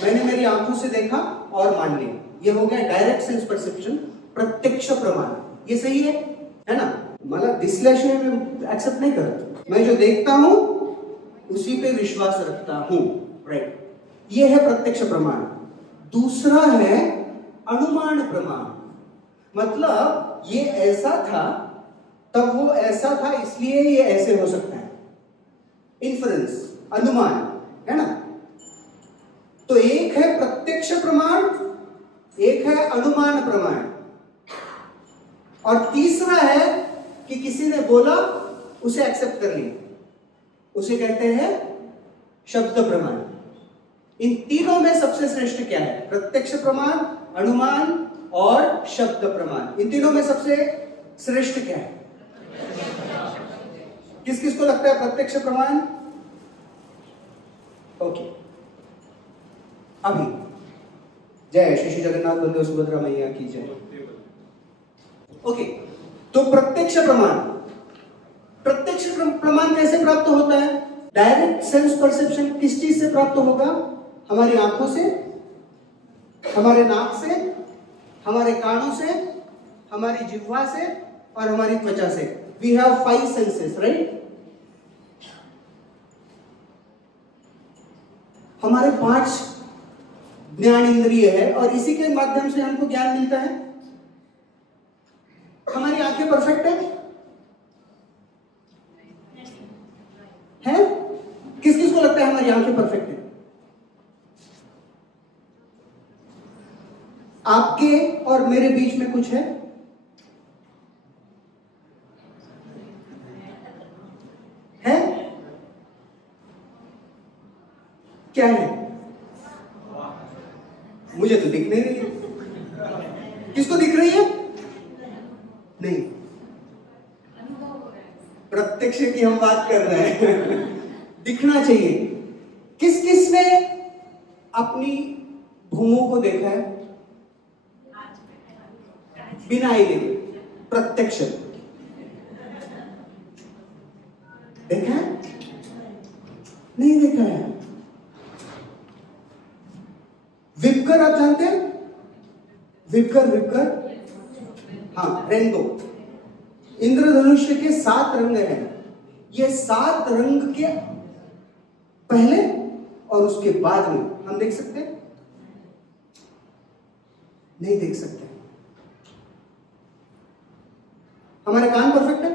मैंने मेरी आंखों से देखा और मान लिया। ये हो गया डायरेक्ट सेंस परसेप्शन, प्रत्यक्ष प्रमाण। ये सही है ना? मतलब दिसल्याशिवाय मैं एक्सेप्ट नहीं करता, मैं जो देखता हूं उसी पे विश्वास रखता हूं। राइट। ये है प्रत्यक्ष प्रमाण। दूसरा है अनुमान प्रमाण, मतलब ये ऐसा था तब वो ऐसा था इसलिए ये ऐसे हो सकता है। इन्फरेंस, अनुमान, है ना? तो एक है प्रत्यक्ष प्रमाण, एक है अनुमान प्रमाण, और तीसरा है कि किसी ने बोला उसे एक्सेप्ट कर लिया, उसे कहते हैं शब्द प्रमाण। इन तीनों में सबसे श्रेष्ठ क्या है? प्रत्यक्ष प्रमाण, अनुमान और शब्द प्रमाण। इन तीनों में सबसे श्रेष्ठ क्या है? किस किस को लगता है प्रत्यक्ष प्रमाण? ओके, अभी जय श्री जगन्नाथ बलदेव सुभद्रा मैया की जय। ओके, तो प्रत्यक्ष प्रमाण, प्रत्यक्ष प्रमाण कैसे प्राप्त होता है? डायरेक्ट सेंस परसेप्शन किस चीज से प्राप्त होगा? हमारी आंखों से, हमारे नाक से, हमारे कानों से, हमारी जिह्वा से और हमारी त्वचा से। We have 5 senses, right? हमारे 5 ज्ञान इंद्रिय है और इसी के माध्यम से हमको ज्ञान मिलता है। हमारी आंखें परफेक्ट है? किस किस को लगता है हमारी आंखें परफेक्ट है? आपके और मेरे बीच में कुछ है? है? क्या है? मुझे तो दिख नहीं रही है। किसको दिख रही है? नहीं, प्रत्यक्ष की हम बात कर रहे हैं। दिखना चाहिए। किस किस ने अपनी भूमों को देखा है बिना आई देखे? प्रत्यक्ष देखा है? नहीं देखा है। विपकर आप जानते हैं? विपकर, विपकर, हाँ, रेनबो। इंद्रधनुष्य के 7 रंग हैं। ये 7 रंग के पहले और उसके बाद में हम देख सकते हैं? नहीं देख सकते। हमारे कान परफेक्ट है?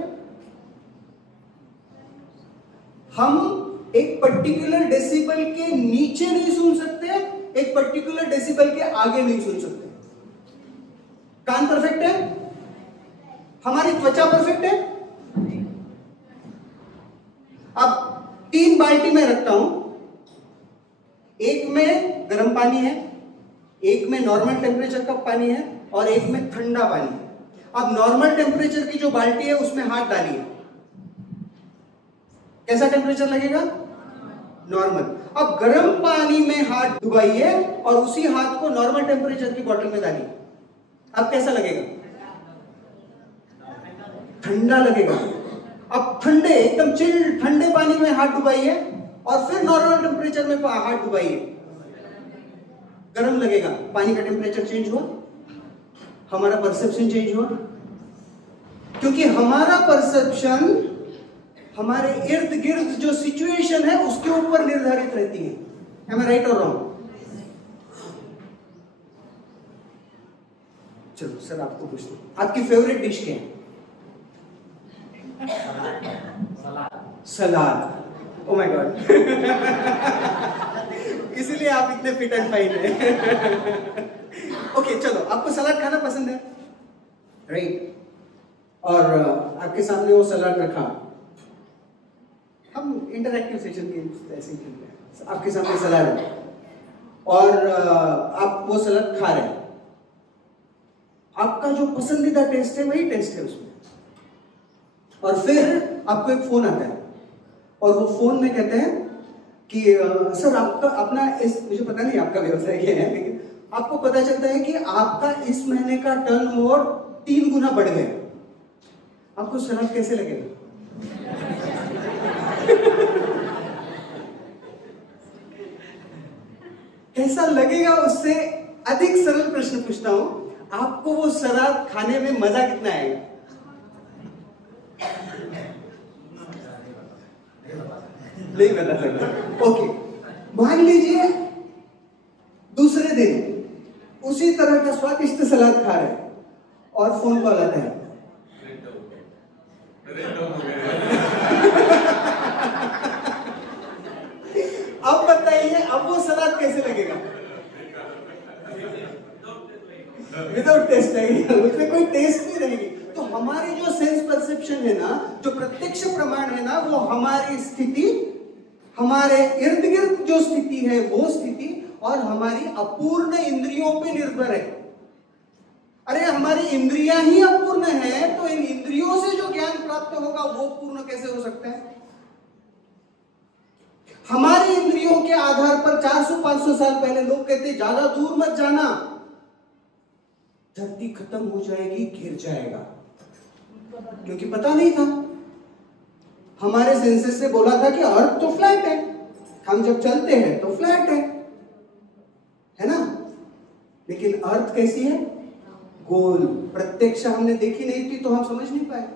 हम एक पर्टिकुलर डेसिबल के नीचे नहीं सुन सकते, एक पर्टिकुलर डेसिबल के आगे नहीं सुन सकते। कान परफेक्ट है? हमारी त्वचा परफेक्ट है? अब 3 बाल्टी में रखता हूं, एक में गर्म पानी है, एक में नॉर्मल टेम्परेचर का पानी है और एक में ठंडा पानी है। अब नॉर्मल टेम्परेचर की जो बाल्टी है उसमें हाथ डालिए, कैसा टेम्परेचर लगेगा? नॉर्मल। अब गर्म पानी में हाथ डुबाइए और उसी हाथ को नॉर्मल टेम्परेचर की बोतल में डालिए, अब कैसा लगेगा? ठंडा लगेगा। अब ठंडे, एकदम चिल ठंडे पानी में हाथ डुबाइए और फिर नॉर्मल टेम्परेचर में हाथ डुबाइए, गर्म लगेगा। पानी का टेम्परेचर चेंज हुआ, हमारा परसेप्शन चेंज हुआ, क्योंकि हमारा परसेप्शन हमारे इर्द गिर्द जो सिचुएशन है उसके ऊपर निर्धारित रहती है। Am I right or wrong? चलो सर आपको पूछता हूँ, आपकी फेवरेट डिश क्या है? सलाद। Oh my god. इसीलिए आप इतने फिट एंड फाइन हैं। ओके चलो, आपको सलाद खाना पसंद है, राइट? और आपके सामने वो सलाद रखा, हम इंटरैक्टिव सेशन के ऐसे ही खेलते हैं। आपके सामने सलाद है और आप वो सलाद खा रहे हैं, आपका जो पसंदीदा टेस्ट है वही टेस्ट है उसमें, और फिर आपको एक फोन आता है और वो फोन में कहते हैं कि सर आपका अपना इस, मुझे पता नहीं आपका व्यवसाय क्या है, लेकिन आपको पता चलता है कि आपका इस महीने का टर्नओवर 3 गुना बढ़ गया। आपको सलाद कैसे लगेगा? कैसा लगेगा? उससे अधिक सरल प्रश्न पूछता हूं, आपको वो सलाद खाने में मजा कितना आएगा? नहीं बता सकता। ओके, मान लीजिए दूसरे दिन उसी तरह का स्वादिष्ट सलाद खा रहे हैं और फोन कॉल आता है, अब बताइए अब वो सलाद कैसे लगेगा? विदाउट टेस्ट लगेगा, उसमें कोई टेस्ट नहीं रहेगी। तो हमारी जो सेंस परसेप्शन है ना, जो प्रत्यक्ष प्रमाण है ना, वो हमारी स्थिति, हमारे इर्द गिर्द जो स्थिति है वो स्थिति और हमारी अपूर्ण इंद्रियों पे निर्भर है। अरे हमारी इंद्रियां ही अपूर्ण है तो इन इंद्रियों से जो ज्ञान प्राप्त होगा वो पूर्ण कैसे हो सकता है? हमारी इंद्रियों के आधार पर 400-500 साल पहले लोग कहते ज्यादा दूर मत जाना, धरती खत्म हो जाएगी, गिर जाएगा, क्योंकि पता नहीं था। हमारे सेंसेस से बोला था कि अर्थ तो फ्लैट है, हम जब चलते हैं तो फ्लैट है ना, लेकिन अर्थ कैसी है? गोल। प्रत्यक्ष हमने देखी नहीं थी तो हम समझ नहीं पाए।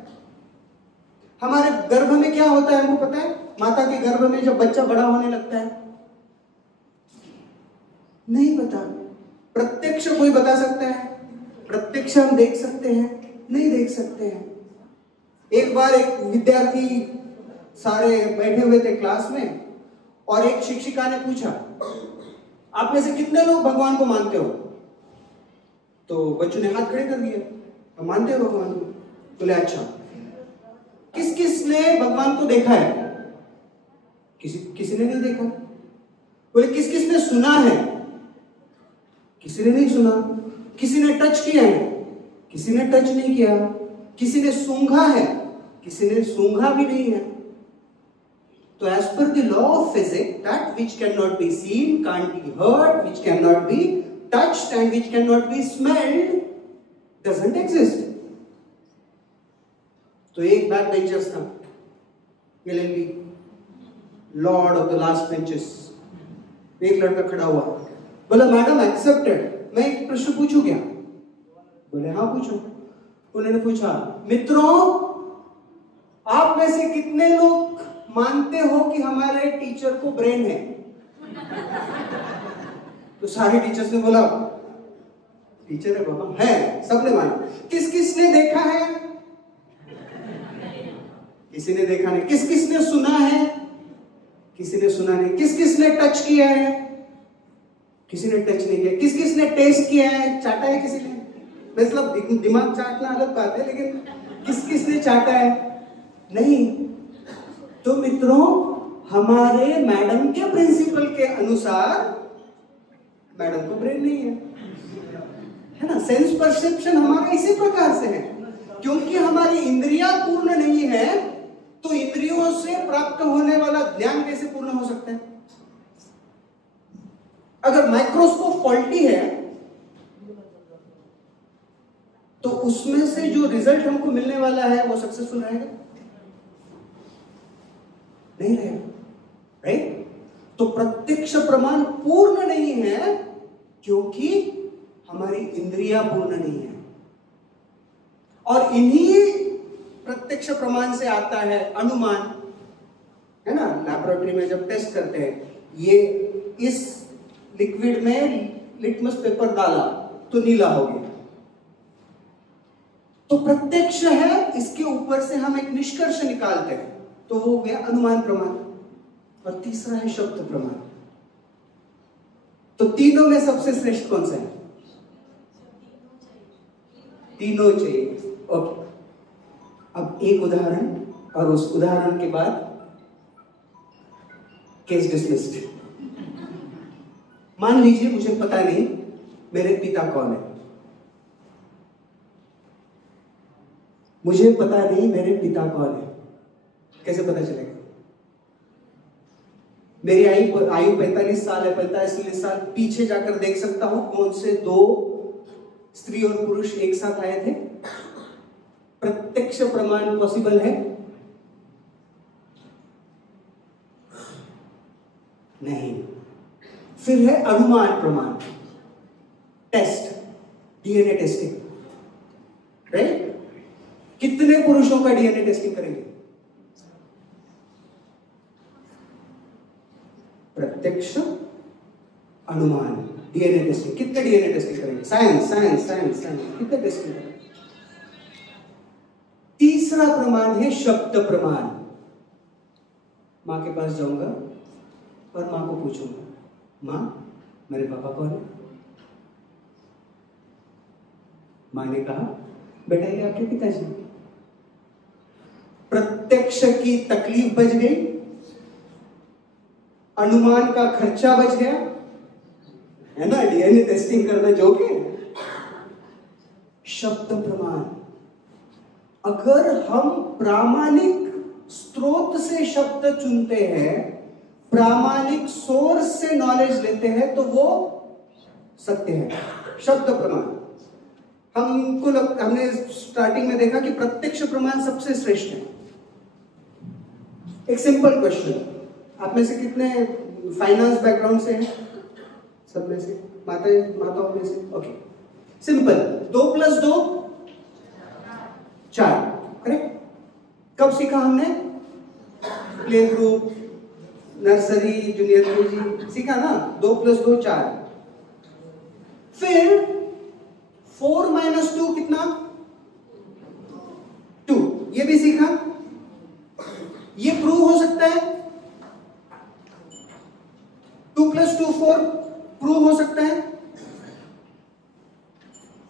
हमारे गर्भ में क्या होता है हमको पता है? माता के गर्भ में जब बच्चा बड़ा होने लगता है, नहीं पता। प्रत्यक्ष कोई बता सकता है? प्रत्यक्ष हम देख सकते हैं? नहीं देख सकते हैं। एक बार एक विद्यार्थी, सारे बैठे हुए थे क्लास में, और एक शिक्षिका ने पूछा, आप में से कितने लोग भगवान को मानते हो? तो बच्चों ने हाथ खड़े कर दिए, हम मानते हो भगवान को। बोले अच्छा, किस किस ने भगवान को देखा है? किसी ने नहीं देखा। बोले किस किस ने सुना है? किसी ने नहीं सुना। किसी ने टच किया है? किसी ने टच नहीं किया। किसी ने सूंघा है? किसी ने सूंघा भी नहीं है। तो as per the law of physics, that which cannot be seen, can't be heard, which cannot be touched and which cannot be smelled doesn't exist. तो एक बैक बेंचर्स था, LLB, Lord of the last benches. एक लड़का खड़ा हुआ, बोला मैडम एक्सेप्टेड, मैं एक प्रश्न पूछूं क्या? बोले हाँ पूछो। उन्होंने पूछा, मित्रों आप में से कितने लोग मानते हो कि हमारे टीचर को ब्रेन है? तो सारे टीचर्स ने बोला टीचर है बाबा, है, सबने माना। किस किस ने देखा है? किसी ने देखा नहीं। किस किस ने सुना है? किसी ने सुना नहीं। किस किस ने टच किया है? किसी ने टच नहीं किया। किस किस ने टेस्ट किया है? चाटा है किसी ने? मतलब दिमाग चाटना अलग बात है, लेकिन किस किस ने चाटा है? नहीं। तो मित्रों हमारे मैडम के प्रिंसिपल के अनुसार मैडम को ब्रेन नहीं है ना। सेंस परसेप्शन हमारा इसी प्रकार से है, क्योंकि हमारी इंद्रियां पूर्ण नहीं है तो इंद्रियों से प्राप्त होने वाला ज्ञान कैसे पूर्ण हो सकता है? अगर माइक्रोस्कोप फॉल्टी है तो उसमें से जो रिजल्ट हमको मिलने वाला है वो सक्सेसफुल रहेगा? नहीं रहेगा, राइट? तो प्रत्यक्ष प्रमाण पूर्ण नहीं है क्योंकि हमारी इंद्रियां पूर्ण नहीं है। और इन्हीं प्रत्यक्ष प्रमाण से आता है अनुमान, है ना। लैबोरेटरी में जब टेस्ट करते हैं, ये इस लिक्विड में लिटमस पेपर डाला तो नीला हो गया, तो प्रत्यक्ष है, इसके ऊपर से हम एक निष्कर्ष निकालते हैं, तो वो हो गया अनुमान प्रमाण। और तीसरा है शब्द प्रमाण। तो तीनों में सबसे श्रेष्ठ कौन सा है? तीनों चाहिए। ओके, अब एक उदाहरण और उस उदाहरण के बाद केस डिसमिस्ड। मान लीजिए मुझे पता नहीं मेरे पिता कौन है, मुझे पता नहीं मेरे पिता कौन है, कैसे पता चलेगा? मेरी आयु 45 साल है, 45 साल पीछे जाकर देख सकता हूं कौन से दो स्त्री और पुरुष एक साथ आए थे। प्रत्यक्ष प्रमाण पॉसिबल है? नहीं। फिर है अनुमान प्रमाण, टेस्ट, डीएनए टेस्टिंग, राइट? कितने पुरुषों का डीएनए टेस्टिंग करेंगे? प्रत्यक्ष, अनुमान, डीएनए टेस्टिंग। कितने डीएनए टेस्टिंग करेंगे? साइंस साइंस साइंस साइंस, कितने टेस्टिंग करेंगे? तीसरा प्रमाण है शब्द प्रमाण। मां के पास जाऊंगा और मां को पूछूंगा, मां मेरे पापा कौन है? मां ने कहा बेटा ये आपके पिताजी। प्रत्यक्ष की तकलीफ बच गई, अनुमान का खर्चा बच गया, है ना? डीएनए टेस्टिंग करना जो कि शब्द प्रमाण। अगर हम प्रामाणिक स्रोत से शब्द चुनते हैं, प्रामाणिक सोर्स से नॉलेज लेते हैं, तो वो सत्य है। शब्द प्रमाण हमने स्टार्टिंग में देखा कि प्रत्यक्ष प्रमाण सबसे श्रेष्ठ है। एक सिंपल क्वेश्चन, आप में से कितने फाइनेंस बैकग्राउंड से हैं? सब में से? माताओं में से? Okay, simple. 2 + 2 4, करेक्ट? कब सीखा हमने? Play group, nursery, junior KG सीखा ना? 2 + 2 4। फिर 4 - 2 कितना? 2, ये भी सीखा। ये प्रूव हो सकता है? 2 + 2 4 प्रूव हो सकता है?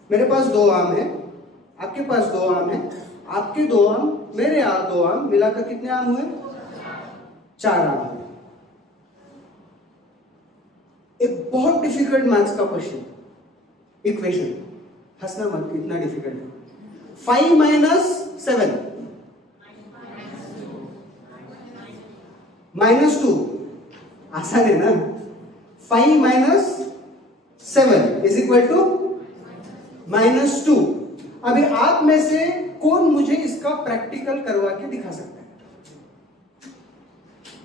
मेरे पास 2 आम है, आपके पास 2 आम है, आपके 2 आम, मेरे 2 आम, मिलाकर कितने आम हुए? 4 आम हुए। एक बहुत डिफिकल्ट मैथ्स का क्वेश्चन, इक्वेशन, हंसना मत, इतना डिफिकल्ट है। 5 - 7 -2, आसान है ना? 5 - 7 = -2। अभी आप में से कौन मुझे इसका प्रैक्टिकल करवा के दिखा सकता है?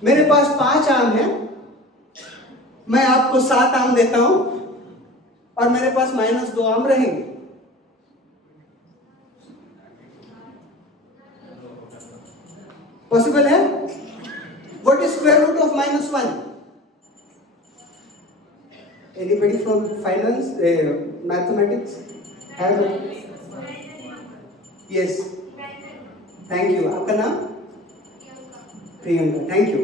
मेरे पास 5 आम है, मैं आपको 7 आम देता हूं और मेरे पास -2 आम रहेंगे। पॉसिबल है? What is square root of -1? Anybody from finance, mathematics? Have? Yes. Thank you. आपका नाम? Priyanka. Thank you.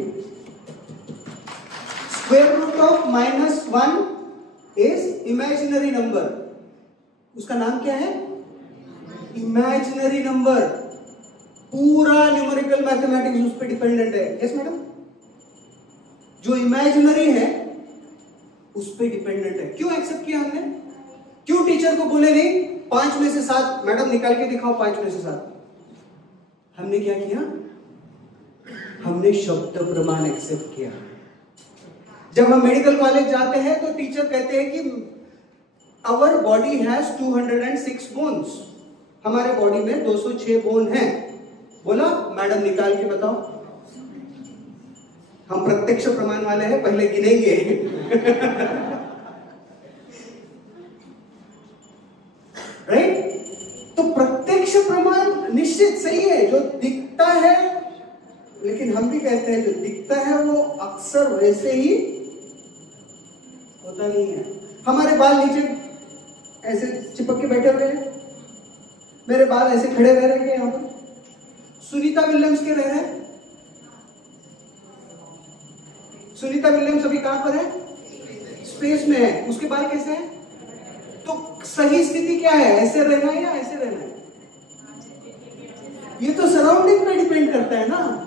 Square root of -1 is imaginary number. उसका नाम क्या है? Imaginary number. पूरा न्यूमेरिकल मैथमेटिक्स उस पर डिपेंडेंट है। Yes madam? जो इमेजिनरी है उस पर डिपेंडेंट है। क्यों एक्सेप्ट किया हमने? क्यों टीचर को बोले नहीं 5 में से 7? मैडम निकाल के दिखाओ 5 में से 7। हमने क्या किया? हमने शब्द प्रमाण एक्सेप्ट किया। जब हम मेडिकल कॉलेज जाते हैं तो टीचर कहते हैं कि आवर बॉडी हैज 206 बोन्स, हमारे बॉडी में 206 बोन हैं। बोला मैडम निकाल के बताओ। हम प्रत्यक्ष प्रमाण वाले हैं, पहले गिनेंगे। राइट? तो प्रत्यक्ष प्रमाण निश्चित सही है, जो दिखता है, लेकिन हम भी कहते हैं जो दिखता है वो अक्सर वैसे ही होता नहीं है। हमारे बाल नीचे ऐसे चिपक के बैठे हुए हैं, मेरे बाल ऐसे खड़े रह रहे हैं यहाँ पर। सुनीता विलियम्स के रह रहे हैं। सुनीता विलियम्स अभी कहां पर है? स्पेस में है। उसके बाल कैसे हैं? तो सही स्थिति क्या है? ऐसे रहना है या ऐसे रहना है? ये तो सराउंडिंग पे डिपेंड करता है ना।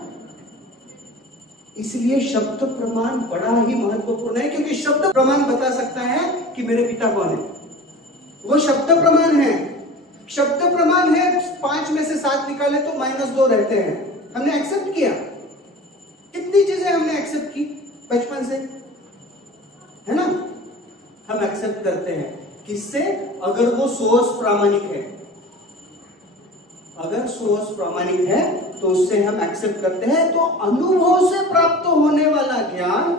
इसलिए शब्द प्रमाण बड़ा ही महत्वपूर्ण है, क्योंकि शब्द प्रमाण बता सकता है कि मेरे पिता कौन है। वो शब्द प्रमाण है। शब्द प्रमाण है 5 में से 7 निकाले तो -2 रहते हैं। हमने एक्सेप्ट किया। कितनी चीजें हमने एक्सेप्ट की बचपन से, है ना? हम एक्सेप्ट करते हैं किससे? अगर वो सोर्स प्रामाणिक है। अगर सोर्स प्रामाणिक है तो उससे हम एक्सेप्ट करते हैं। तो अनुभव से प्राप्त होने वाला ज्ञान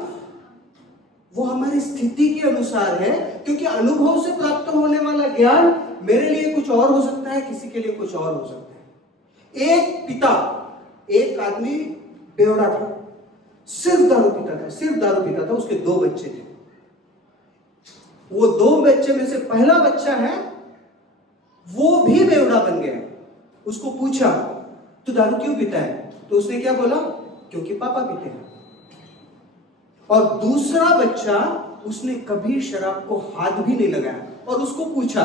वो हमारी स्थिति के अनुसार है, क्योंकि अनुभव से प्राप्त होने वाला ज्ञान मेरे लिए कुछ और हो सकता है, किसी के लिए कुछ और हो सकता है। एक आदमी बेवड़ा था, सिर्फ दारू पीता था। उसके 2 बच्चे थे। वो 2 बच्चे में से पहला बच्चा है वो भी बेवड़ा बन गया। उसको पूछा तू दारू क्यों पीता है? तो उसने क्या बोला? क्योंकि पापा पीते हैं। और दूसरा बच्चा, उसने कभी शराब को हाथ भी नहीं लगाया, और उसको पूछा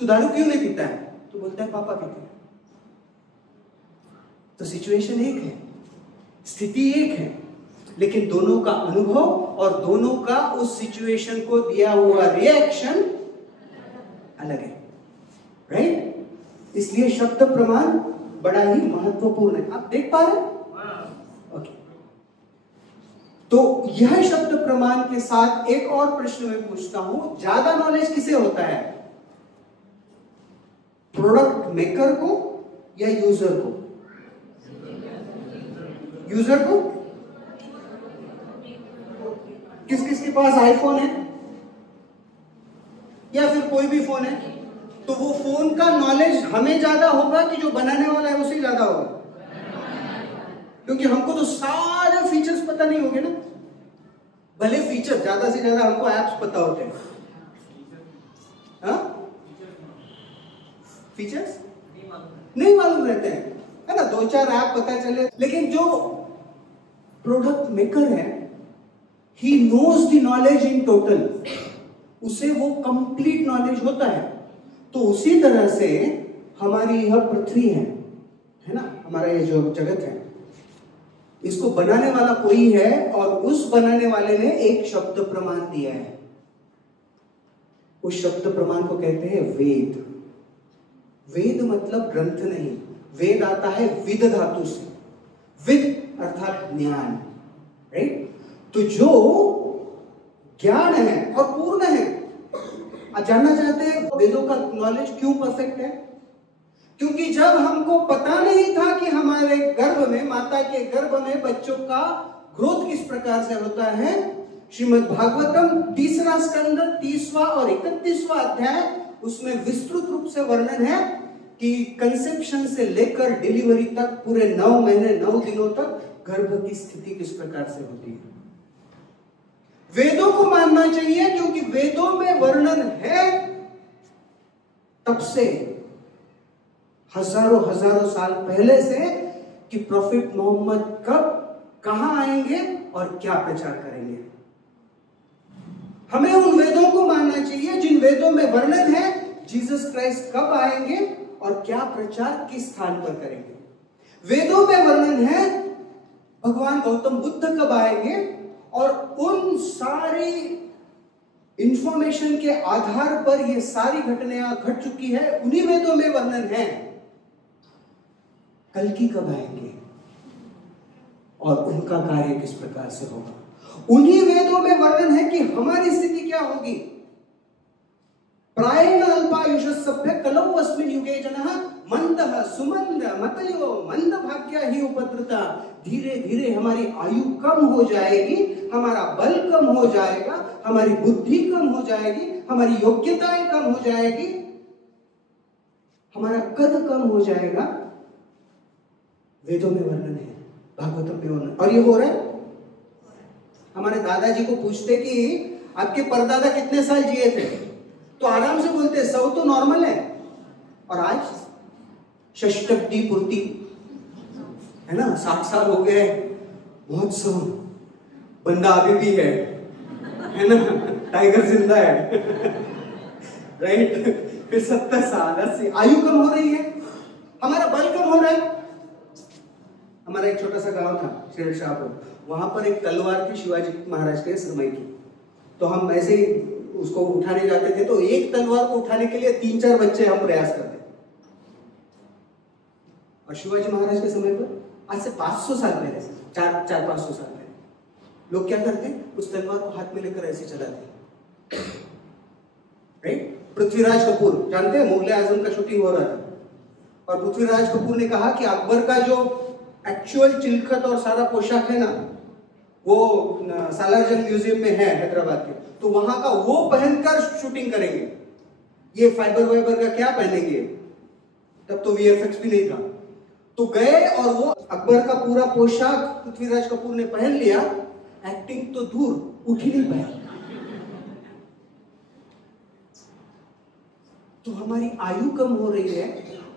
तू दारू क्यों नहीं पीता है? तो बोलता है पापा पीते हैं। तो सिचुएशन एक है, स्थिति एक है, लेकिन दोनों का अनुभव और दोनों का उस सिचुएशन को दिया हुआ रिएक्शन अलग है, राइट? इसलिए शब्द प्रमाण बड़ा ही महत्वपूर्ण है। आप देख पा रहे हैं? ओके। तो यह शब्द प्रमाण के साथ एक और प्रश्न मैं पूछता हूं, ज्यादा नॉलेज किसे होता है? प्रोडक्ट मेकर को या यूजर को? यूजर को। किस किस के पास आईफोन है या फिर कोई भी फोन है, तो वो फोन का नॉलेज हमें ज्यादा होगा कि जो बनाने वाला है उसे ज्यादा होगा? क्योंकि हमको तो सारे फीचर्स पता नहीं होंगे ना। भले फीचर ज्यादा से ज्यादा हमको एप्स पता होते हैं, हाँ? फीचर्स नहीं मालूम रहते हैं, है ना? 2-4 ऐप पता चले, लेकिन जो प्रोडक्ट मेकर है, he knows the knowledge in total, उसे वो कंप्लीट नॉलेज होता है। तो उसी तरह से हमारी यह पृथ्वी है ना? हमारा ये जो जगत है, इसको बनाने वाला कोई है, और उस बनाने वाले ने एक शब्द प्रमाण दिया है। उस शब्द प्रमाण को कहते हैं वेद। वेद मतलब ग्रंथ नहीं, वेद आता है विद धातु से। विद अर्थात ज्ञान, राइट? तो जो ज्ञान है और पूर्ण है। आप जानना चाहते हैं वेदों का नॉलेज क्यों परफेक्ट है? क्योंकि जब हमको पता नहीं था कि हमारे गर्भ में, माता के गर्भ में बच्चों का ग्रोथ किस प्रकार से होता है, श्रीमद् भागवतम 3रा स्कंद 30वां और 31वां अध्याय, उसमें विस्तृत रूप से वर्णन है कि कंसेप्शन से लेकर डिलीवरी तक पूरे 9 महीने 9 दिनों तक गर्भ की स्थिति किस प्रकार से होती है। वेदों को मानना चाहिए, क्योंकि वेदों में वर्णन है तब से हजारों साल पहले से कि प्रॉफिट मोहम्मद कब, कहां आएंगे और क्या प्रचार करेंगे। हमें उन वेदों को मानना चाहिए जिन वेदों में वर्णन है जीसस क्राइस्ट कब आएंगे और क्या प्रचार किस स्थान पर करेंगे। वेदों में वर्णन है भगवान गौतम बुद्ध कब आएंगे, और उन सारी इंफॉर्मेशन के आधार पर ये सारी घटनाएं घट चुकी है। उन्हीं वेदों में वर्णन है कल्कि कब आएंगे और उनका कार्य किस प्रकार से होगा। उन्हीं वेदों में वर्णन है कि हमारी स्थिति क्या होगी। प्रायेण अल्पायुषः सभ्य कलौ अस्मिन् युगे जनः मंदः सुमंद मतयो मंद भाग्य ही उपद्रुता। धीरे धीरे हमारी आयु कम हो जाएगी, हमारा बल कम हो जाएगा, हमारी बुद्धि कम हो जाएगी, हमारी योग्यताएं कम हो जाएगी, हमारा कद कम हो जाएगा। वेदों में वर्णन है, भागवतम में वर्णन, और ये हो रहा है। हमारे दादाजी को पूछते कि आपके परदादा कितने साल जिए थे, तो आराम से बोलते 100 तो नॉर्मल है। और आज षष्टब्दी पूर्ति, है ना, 60 साल हो गए, महोत्सव, बंदा अभी भी है ना, टाइगर जिंदा है, राइट। फिर 70 साल 80, आयु कम हो रही है, हमारा बल कम हो रहा है। हमारा एक छोटा सा गांव था शेरशाहपुर, वहां पर एक तलवार थी शिवाजी महाराज के समय की, तो हम ऐसे ही उसको उठाने जाते थे, तो एक तलवार को उठाने के लिए 3-4 बच्चे हम प्रयास करते। और शिवाजी महाराज के समय पर आज से 500 साल पहले, 400-500 साल पहले लोग क्या करते, उस तलवार को हाथ में लेकर ऐसे चलाते, राइट। पृथ्वीराज कपूर जानते हैं, मुगले आजम का शूटिंग हो रहा था, और पृथ्वीराज कपूर ने कहा कि अकबर का जो एक्चुअल चिलखत और सारा पोशाक है ना, वो सालारजंग म्यूजियम में है हैदराबाद के, तो वहां का वो पहनकर शूटिंग करेंगे, ये फाइबर वाइबर का क्या पहनेंगे, तब तो वीएफएक्स भी नहीं था। तो गए और वो अकबर का पूरा पोशाक पृथ्वीराज कपूर ने पहन लिया, एक्टिंग तो दूर, उठ ही नहीं पाया। तो हमारी आयु कम हो रही है,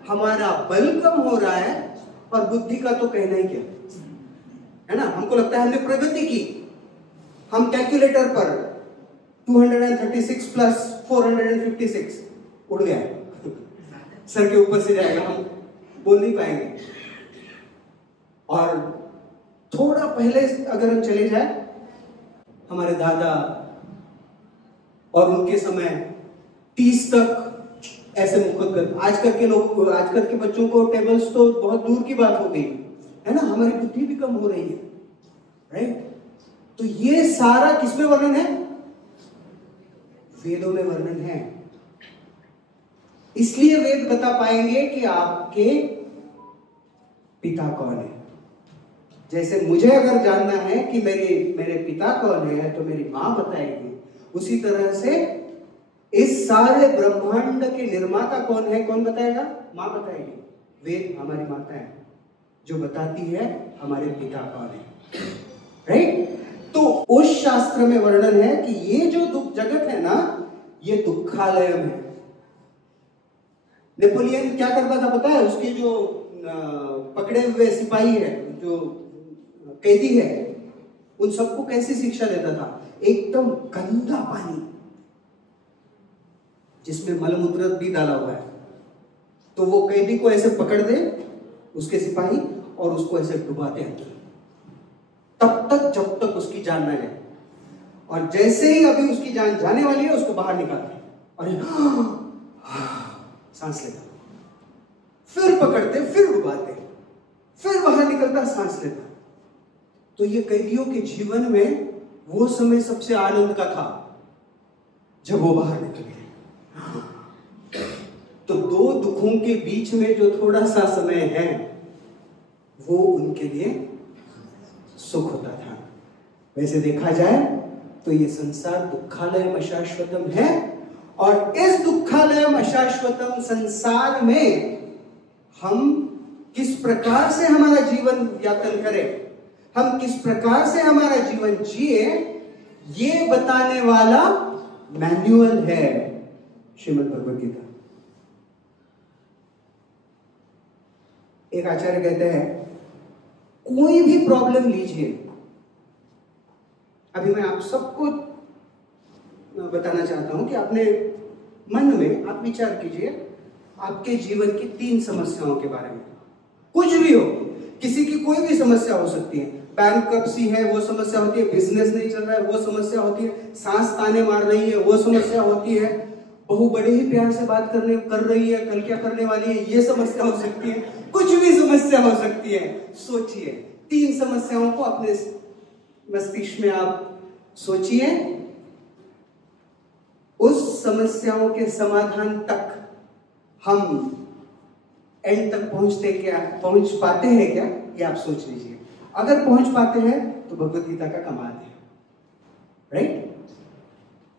हमारा बल कम हो रहा है, और बुद्धि का तो कहना ही क्या है ना। हमको लगता है हमने प्रगति की, हम कैलकुलेटर पर 236 प्लस 456 उड़ गया, सर के ऊपर से जाएगा, हम बोल नहीं पाएंगे। और थोड़ा पहले अगर हम चले जाए, हमारे दादा और उनके समय 30 तक ऐसे मुखत कर, आजकल के लोग, आजकल के बच्चों को टेबल्स तो बहुत दूर की बात हो गई, है ना, हमारी बुद्धि भी कम हो रही है, राइट। तो ये सारा किसमें वर्णन है, वेदों में वर्णन है। इसलिए वेद बता पाएंगे कि आपके पिता कौन है। जैसे मुझे अगर जानना है कि मेरे पिता कौन है, तो मेरी मां बताएगी, उसी तरह से इस सारे ब्रह्मांड के निर्माता कौन है, कौन बताएगा, मां बताएगी। वेद हमारी माता है जो बताती है हमारे पिता कौन है, राइट। तो उस शास्त्र में वर्णन है कि ये जो दुख जगत है ना, ये दुखालयम है। नेपोलियन क्या करता था पता है, उसके जो पकड़े हुए सिपाही है, जो कैदी है, उन सबको कैसी शिक्षा देता था, एकदम गंदा पानी जिसमें मलमूत्र भी डाला हुआ है, तो वो कैदी को ऐसे पकड़ दे उसके सिपाही, और उसको ऐसे डुबाते हैं तब तक जब तक उसकी जान ना जाए, और जैसे ही अभी उसकी जान जाने वाली है, उसको बाहर निकालते हैं और सांस लेता, फिर पकड़ते, फिर डुबाते, फिर बाहर निकलता, सांस लेता। तो ये कैदियों के जीवन में वो समय सबसे आनंद का था जब वो बाहर निकल गए। तो दो दुखों के बीच में जो थोड़ा सा समय है, वो उनके लिए सुख होता था। वैसे देखा जाए तो ये संसार दुखालयम अशाश्वतम है, और इस दुखालयम अशाश्वतम संसार में हम किस प्रकार से हमारा जीवन यापन करें, हम किस प्रकार से हमारा जीवन जिए, ये बताने वाला मैन्युअल है श्रीमद् भगवद गीता। एक आचार्य कहते हैं, कोई भी प्रॉब्लम लीजिए, अभी मैं आप सबको बताना चाहता हूं कि अपने मन में आप विचार कीजिए आपके जीवन की 3 समस्याओं के बारे में। कुछ भी हो, किसी की कोई भी समस्या हो सकती है, बैंकरप्सी है वो समस्या होती है, बिजनेस नहीं चल रहा है वो समस्या होती है, सांस ताने मार रही है वो समस्या होती है, बहू बड़े ही प्यार से बात कर रही है, कल क्या करने वाली है ये समस्या हो सकती है, कुछ भी समस्या हो सकती है। सोचिए 3 समस्याओं को अपने मस्तिष्क में आप सोचिए, उस समस्याओं के समाधान तक हम एंड तक पहुंच पाते हैं क्या, ये आप सोच लीजिए। अगर पहुंच पाते हैं तो भगवद गीता का कमाल है, right.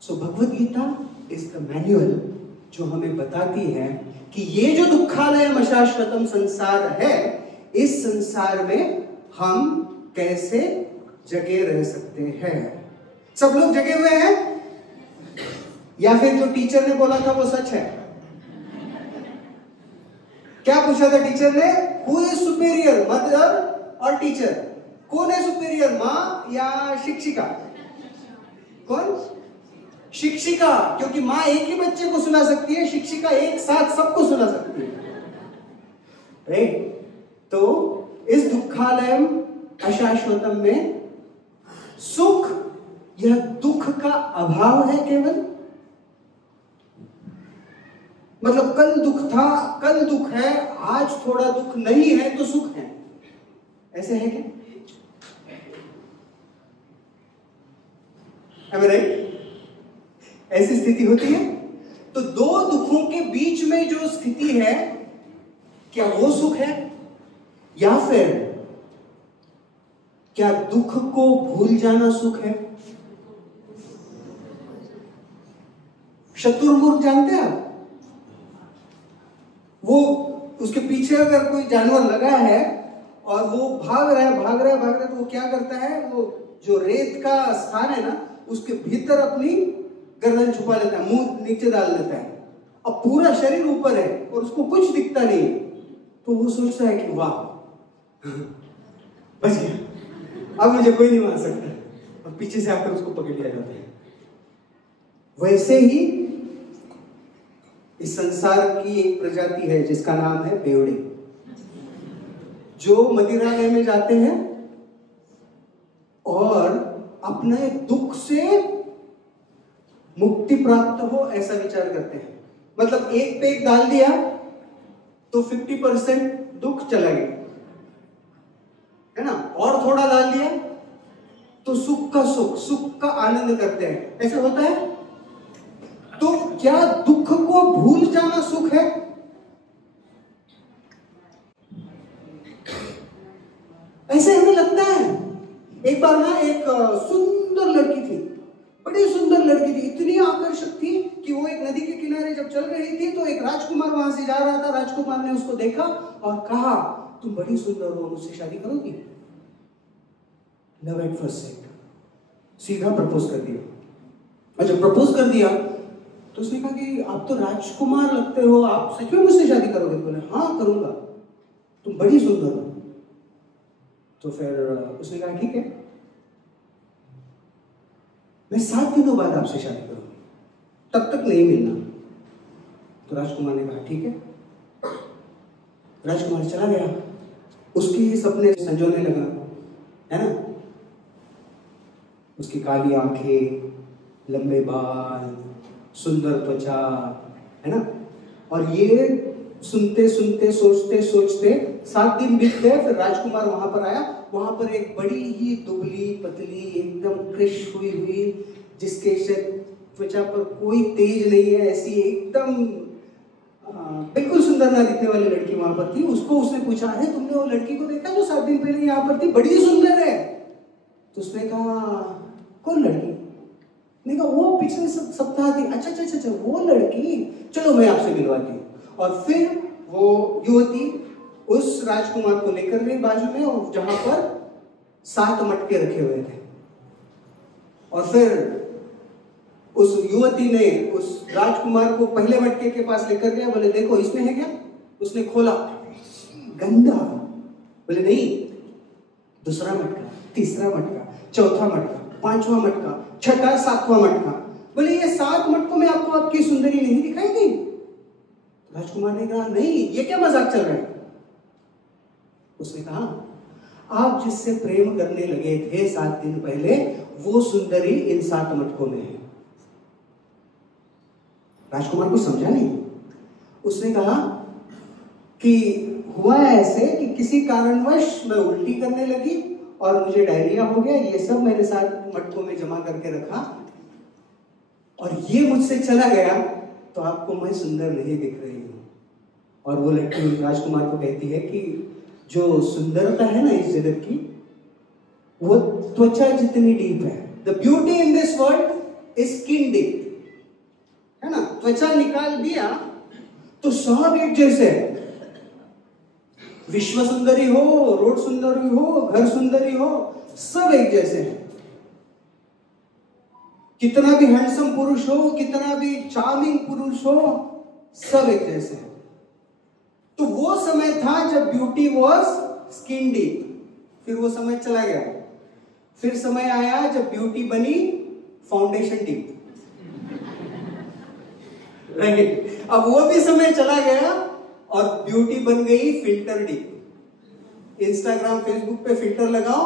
So Bhagavad Gita is the manual जो हमें बताती है कि ये जो दुखालयम अशाश्वतम संसार है, इस संसार में हम कैसे जगे रह सकते हैं। सब लोग जगे हुए हैं, या फिर जो टीचर ने बोला था वो सच है? क्या पूछा था टीचर ने? हु इज सुपेरियर, मदर और टीचर? कौन है सुपेरियर, माँ या शिक्षिका? कौन? शिक्षिका, क्योंकि माँ एक ही बच्चे को सुना सकती है, शिक्षिका एक साथ सबको सुना सकती है। राइट? तो इस दुखालयम अशाश्वतम में सुख यह दुख का अभाव है केवल। मतलब कल दुख था, कल दुख है, आज थोड़ा दुख नहीं है तो सुख है, ऐसे है क्या? Am I right? ऐसी स्थिति होती है। तो दो दुखों के बीच में जो स्थिति है, क्या वो सुख है? या फिर क्या दुख को भूल जाना सुख है? शत्रुमुर्ग जानते हैं आप? वो उसके पीछे अगर कोई जानवर लगा है और वो भाग रहा है तो वो क्या करता है? वो जो रेत का स्थान है ना, उसके भीतर अपनी गर्दन छुपा लेता है, मुंह नीचे डाल लेता है, अब पूरा शरीर ऊपर है और उसको कुछ दिखता नहीं। तो वो सोचता है कि वाह बच गया, अब मुझे कोई नहीं मार सकता, और पीछे से आकर उसको पकड़ लिया जाता है। वैसे ही इस संसार की एक प्रजाति है जिसका नाम है बेवड़े, जो मदिरालय में जाते हैं और अपने दुख से मुक्ति प्राप्त हो ऐसा विचार करते हैं। मतलब एक पे एक डाल दिया तो 50% दुख चला गया, है ना, और थोड़ा डाल दिया तो सुख का आनंद करते हैं। ऐसा होता है। तो क्या दुख को भूल जाना सुख है? ऐसे हमें लगता है। एक बार ना एक सुंदर लड़की थी, बड़ी सुंदर लड़की थी, इतनी आकर्षक थी कि वो एक नदी के किनारे जब चल रही थी तो एक राजकुमार वहां से जा रहा था। राजकुमार ने उसको देखा और कहा, तुम बड़ी सुंदर हो, मुझसे शादी करोगी? लव एट फर्स्ट साइट, सीधा प्रपोज कर दिया। और जब प्रपोज कर दिया तो उसने कहा कि आप तो राजकुमार लगते हो, आप सच में मुझसे शादी करोगे? बोले हाँ करूंगा, तुम बड़ी सुंदर हो। तो फिर उसने कहा ठीक है, मैं 7 दिनों बाद आपसे शादी करूंगी, तब तक नहीं मिलना। तो राजकुमार ने कहा ठीक है। राजकुमार चला गया, उसके सपने संजोने लगा, है ना, उसकी काली आंखें, लंबे बाल, सुंदर त्वचा, है ना। और ये सुनते सुनते सोचते सोचते 7 दिन बीत गए। फिर राजकुमार वहां पर आया। वहां पर एक बड़ी ही दुबली पतली एकदम कृश हुई जिसके त्वचा पर कोई तेज नहीं है, ऐसी एकदम बिल्कुल सुंदर ना दिखने वाली लड़की वहां पर थी। उसने पूछा, है तुमने वो लड़की को देखा जो 7 दिन पहले यहाँ पर थी, बड़ी सुंदर है? तो उसने कहा कौन लड़की? नहीं कहा वो पिछले सप्ताह थी। अच्छा वो लड़की, चलो मैं आपसे मिलवाती हूँ। और फिर वो युवती उस राजकुमार को लेकर गई बाजू में, और जहां पर 7 मटके रखे हुए थे। और फिर उस युवती ने उस राजकुमार को पहले मटके के पास लेकर गया। बोले देखो इसमें है क्या? उसने खोला, गंदा। बोले नहीं, दूसरा मटका, तीसरा मटका, चौथा मटका, 5वां मटका, 6ठा, 7वां मटका। बोले ये 7 मटकों में आपको आपकी सुंदरी नहीं दिखाई दी? राजकुमार ने कहा नहीं, ये क्या मजाक चल रहा है? उसने कहा आप जिससे प्रेम करने लगे थे 7 दिन पहले, वो सुंदरी इन 7 मटकों में है। राजकुमार को समझा नहीं। उसने कहा कि हुआ ऐसे कि किसी कारणवश मैं उल्टी करने लगी और मुझे डायरिया हो गया, ये सब मैंने 7 मटकों में जमा करके रखा और ये मुझसे चला गया, तो आपको मैं सुंदर नहीं दिख रही हूं। और वो लड़की राजकुमार को कहती है कि जो सुंदरता है ना इस जगत की, वो त्वचा जितनी डीप है। The beauty in this world is skin deep, है ना। त्वचा निकाल दिया तो सब एक जैसे है। विश्व सुंदरी हो, रोड सुंदरी हो, घर सुंदरी हो, सब एक जैसे हैं। कितना भी हैंडसम पुरुष हो, कितना भी चार्मिंग पुरुष हो, सब एक जैसे हैं। तो वो समय था जब ब्यूटी वॉज स्किन डीप, फिर वो समय चला गया। फिर समय आया जब ब्यूटी बनी फाउंडेशन डीप, राइट। अब वो भी समय चला गया और ब्यूटी बन गई फिल्टर डीप। इंस्टाग्राम फेसबुक पे फिल्टर लगाओ,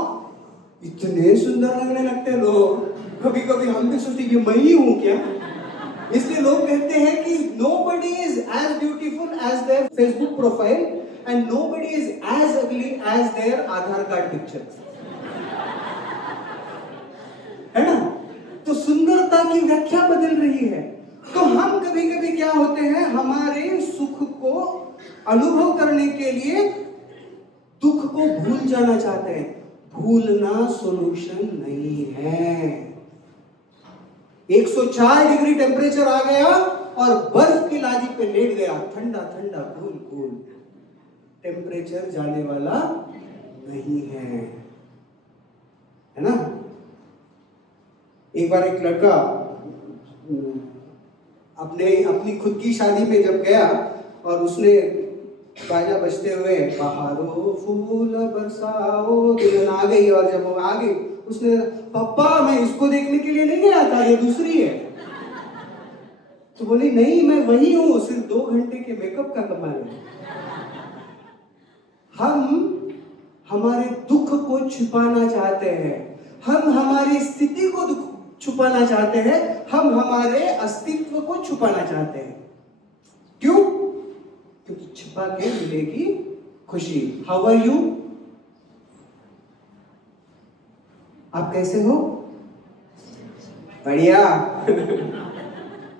इतने सुंदर लगने लगते हैं लोग, कभी कभी हम भी सोचते कि मैं ही हूं क्या। इसलिए लोग कहते हैं कि nobody is as beautiful as their Facebook profile and nobody is as ugly as their Aadhaar card picture, है ना। तो सुंदरता की व्याख्या बदल रही है। तो हम कभी कभी क्या होते हैं, हमारे सुख को अनुभव करने के लिए दुख को भूल जाना चाहते हैं। भूलना सॉल्यूशन नहीं है। 104 डिग्री टेम्परेचर आ गया और बर्फ की लादी पे लेट गया, ठंडा ठंडा कूल कूल, टेम्परेचर जाने वाला नहीं है ना। एक बार एक लड़का अपनी खुद की शादी में जब गया और उसने बाजा बजते हुए बहारो फूल बरसाओ दुल्हन आ गई, और जब वो आ गई उसने, पापा मैं इसको देखने के लिए नहीं गया था, ये दूसरी है। तो बोली नहीं मैं वही हूं, सिर्फ 2 घंटे के मेकअप का कमाल है। हम हमारे दुख को छुपाना चाहते हैं, हम हमारी स्थिति को छुपाना चाहते हैं, हम हमारे अस्तित्व को छुपाना चाहते हैं। क्यों? क्योंकि छुपा के मिलेगी खुशी। How are you? आप कैसे हो? बढ़िया।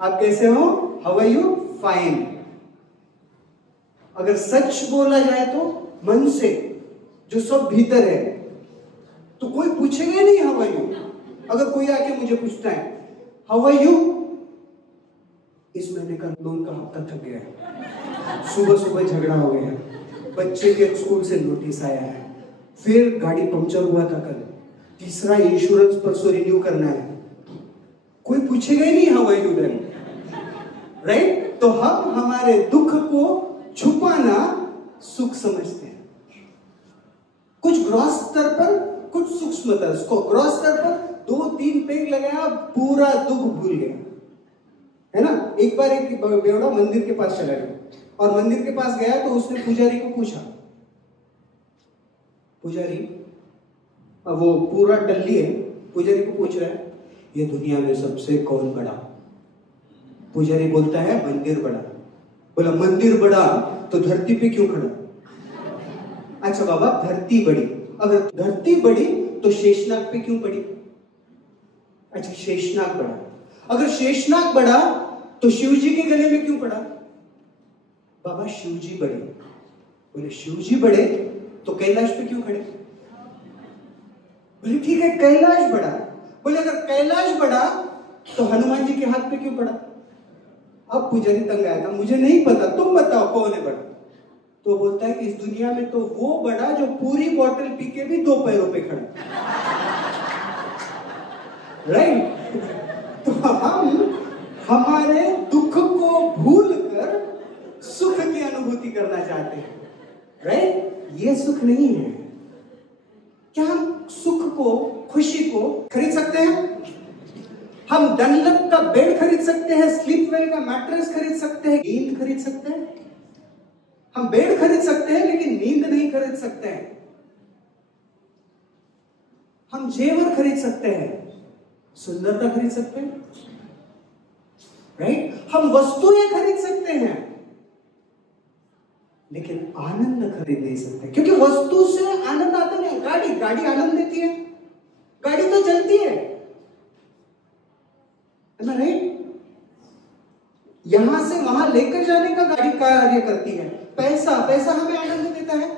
आप कैसे हो? How are you? फाइन। अगर सच बोला जाए तो मन से, जो सब भीतर है, तो कोई पूछेगा नहीं हाउ आर यू। अगर कोई आके मुझे पूछता है हाउ आर यू, इस महीने का लोन का हफ्ता थक गया है, सुबह सुबह झगड़ा हो गया है, बच्चे के स्कूल से नोटिस आया है, फिर गाड़ी पंक्चर हुआ था कल, तीसरा इंश्योरेंस परसों रिन्यू करना है, कोई पूछेगा ही नहीं how are you then, right. तो हम हमारे दुख को छुपाना सुख समझते हैं, कुछ ग्रॉस स्तर पर, कुछ सूक्ष्म स्तर। ग्रॉस स्तर पर 2-3 पेग लगाया, पूरा दुख भूल गया, है ना। एक बार एक बेवड़ा मंदिर के पास चला गया, और मंदिर के पास गया तो उसने पुजारी को पूछा, पुजारी, अब वो पूरा टल्ली है, पुजारी को पूछ रहा है ये दुनिया में सबसे कौन बड़ा। पुजारी बोलता है मंदिर बड़ा। बोला मंदिर बड़ा तो धरती पे क्यों खड़ा? अच्छा बाबा धरती बड़ी, अगर धरती बड़ी तो शेषनाग पे क्यों पड़ी? अच्छा शेषनाग बड़ा, अगर शेषनाग बड़ा तो शिव जी के गले में क्यों पड़ा? बाबा शिव जी बड़े। बोले शिव जी बड़े तो कैलाश पे क्यों खड़े? बोले ठीक है कैलाश बड़ा। बोले अगर कैलाश बड़ा तो हनुमान जी के हाथ पे क्यों पड़ा? अब पुजारी तंग आया था, मुझे नहीं पता, तुम बताओ कौन है बड़ा। तो बोलता है कि इस दुनिया में तो वो बड़ा जो पूरी बोतल पी के भी 2 पैरों पे खड़ा, राइट। तो हम हमारे दुख को भूलकर सुख की अनुभूति करना चाहते हैं, राइट। ये सुख नहीं है। क्या हम सुख को, खुशी को खरीद सकते हैं? हम डनलप का बेड खरीद सकते हैं, स्लीप वेल का मैट्रेस खरीद सकते हैं, नींद खरीद सकते हैं। हम बेड खरीद सकते हैं लेकिन नींद नहीं खरीद सकते हैं। हम जेवर खरीद सकते हैं, सुंदरता खरीद सकते हैं, राइट। हम वस्तुएं खरीद सकते हैं लेकिन आनंद खरीद नहीं सकते, क्योंकि वस्तु से आनंद आता नहीं। गाड़ी आनंद देती है, गाड़ी तो चलती है ना, राइट। यहां से वहां लेकर जाने का गाड़ी कार्य करती है। पैसा हमें आनंद देता है।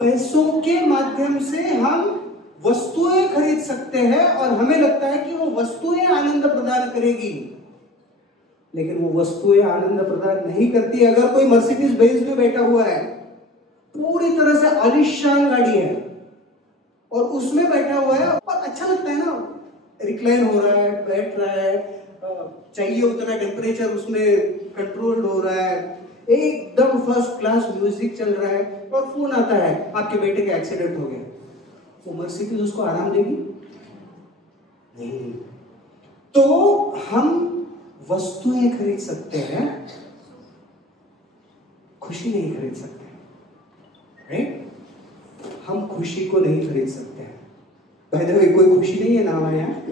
पैसों के माध्यम से हम वस्तुएं खरीद सकते हैं और हमें लगता है कि वो वस्तुएं आनंद प्रदान करेगी, लेकिन वो वस्तुएं आनंद प्रदान नहीं करती। अगर कोई मर्सिडीज बेंज में बैठा हुआ है, पूरी तरह से आलीशान गाड़ी है और उसमें बैठा हुआ है और अच्छा लगता है ना, रिक्लाइन हो रहा है, बैठ रहा है, चाहिए उतना टेम्परेचर उसमें कंट्रोल हो रहा है, एकदम फर्स्ट क्लास म्यूजिक चल रहा है और फोन आता है आपके बेटे का एक्सीडेंट हो गया, वो मर्सिडीज उसको आराम देगी? नहीं। तो हम वस्तुएं खरीद सकते हैं, खुशी नहीं खरीद सकते, राइट? हम खुशी को नहीं खरीद सकते हैं। बाय द वे कोई खुशी नहीं है ना हमारे यहाँ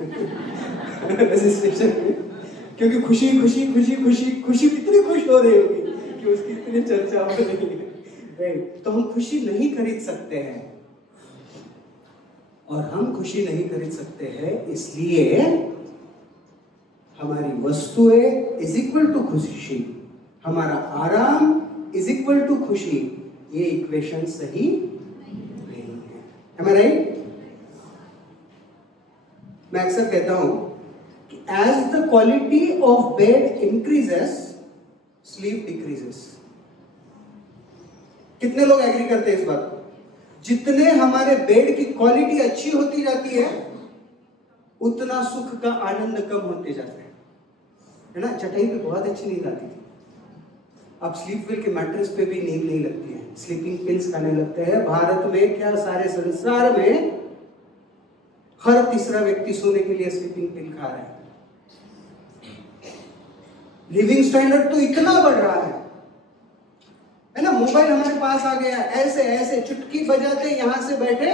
रजिस्ट्रेशन में, क्योंकि खुशी खुशी खुशी खुशी खुशी कितनी खुश हो रही होगी कि उसकी इतनी चर्चा हो रही है, राइट? तो हम खुशी नहीं खरीद सकते हैं, और हम खुशी नहीं खरीद सकते हैं इसलिए हमारी वस्तुएं इज इक्वल टू खुशी, हमारा आराम इज इक्वल टू खुशी, ये इक्वेशन सही नहीं है। Am I right? मैं अक्सर कहता हूं कि as the quality of bed increases, sleep decreases. कितने लोग एग्री करते हैं इस बात को? जितने हमारे बेड की क्वालिटी अच्छी होती जाती है उतना सुख का आनंद कम होते जाता है ना? चटाई पे बहुत अच्छी नींद आती थी, अब स्लीप वेल के मैट्रेस पे भी नींद नहीं लगती है, स्लीपिंग पिल्स खाने लगते हैं। भारत में क्या सारे संसार में हर तीसरा व्यक्ति सोने के लिए स्लीपिंग पिल खा रहा है। लिविंग स्टैंडर्ड तो इतना बढ़ रहा है ना? मोबाइल हमारे पास आ गया, ऐसे ऐसे चुटकी बजाते यहां से बैठे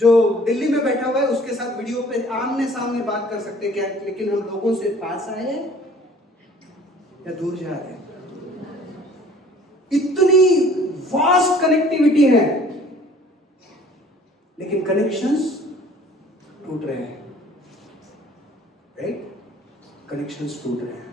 जो दिल्ली में बैठा हुआ है उसके साथ वीडियो पे आमने सामने बात कर सकते क्या? लेकिन हम लोगों से पास आए या दूर जा रहे हैं? इतनी वास्ट कनेक्टिविटी है, लेकिन कनेक्शंस टूट रहे हैं, राइट? कनेक्शंस टूट रहे हैं।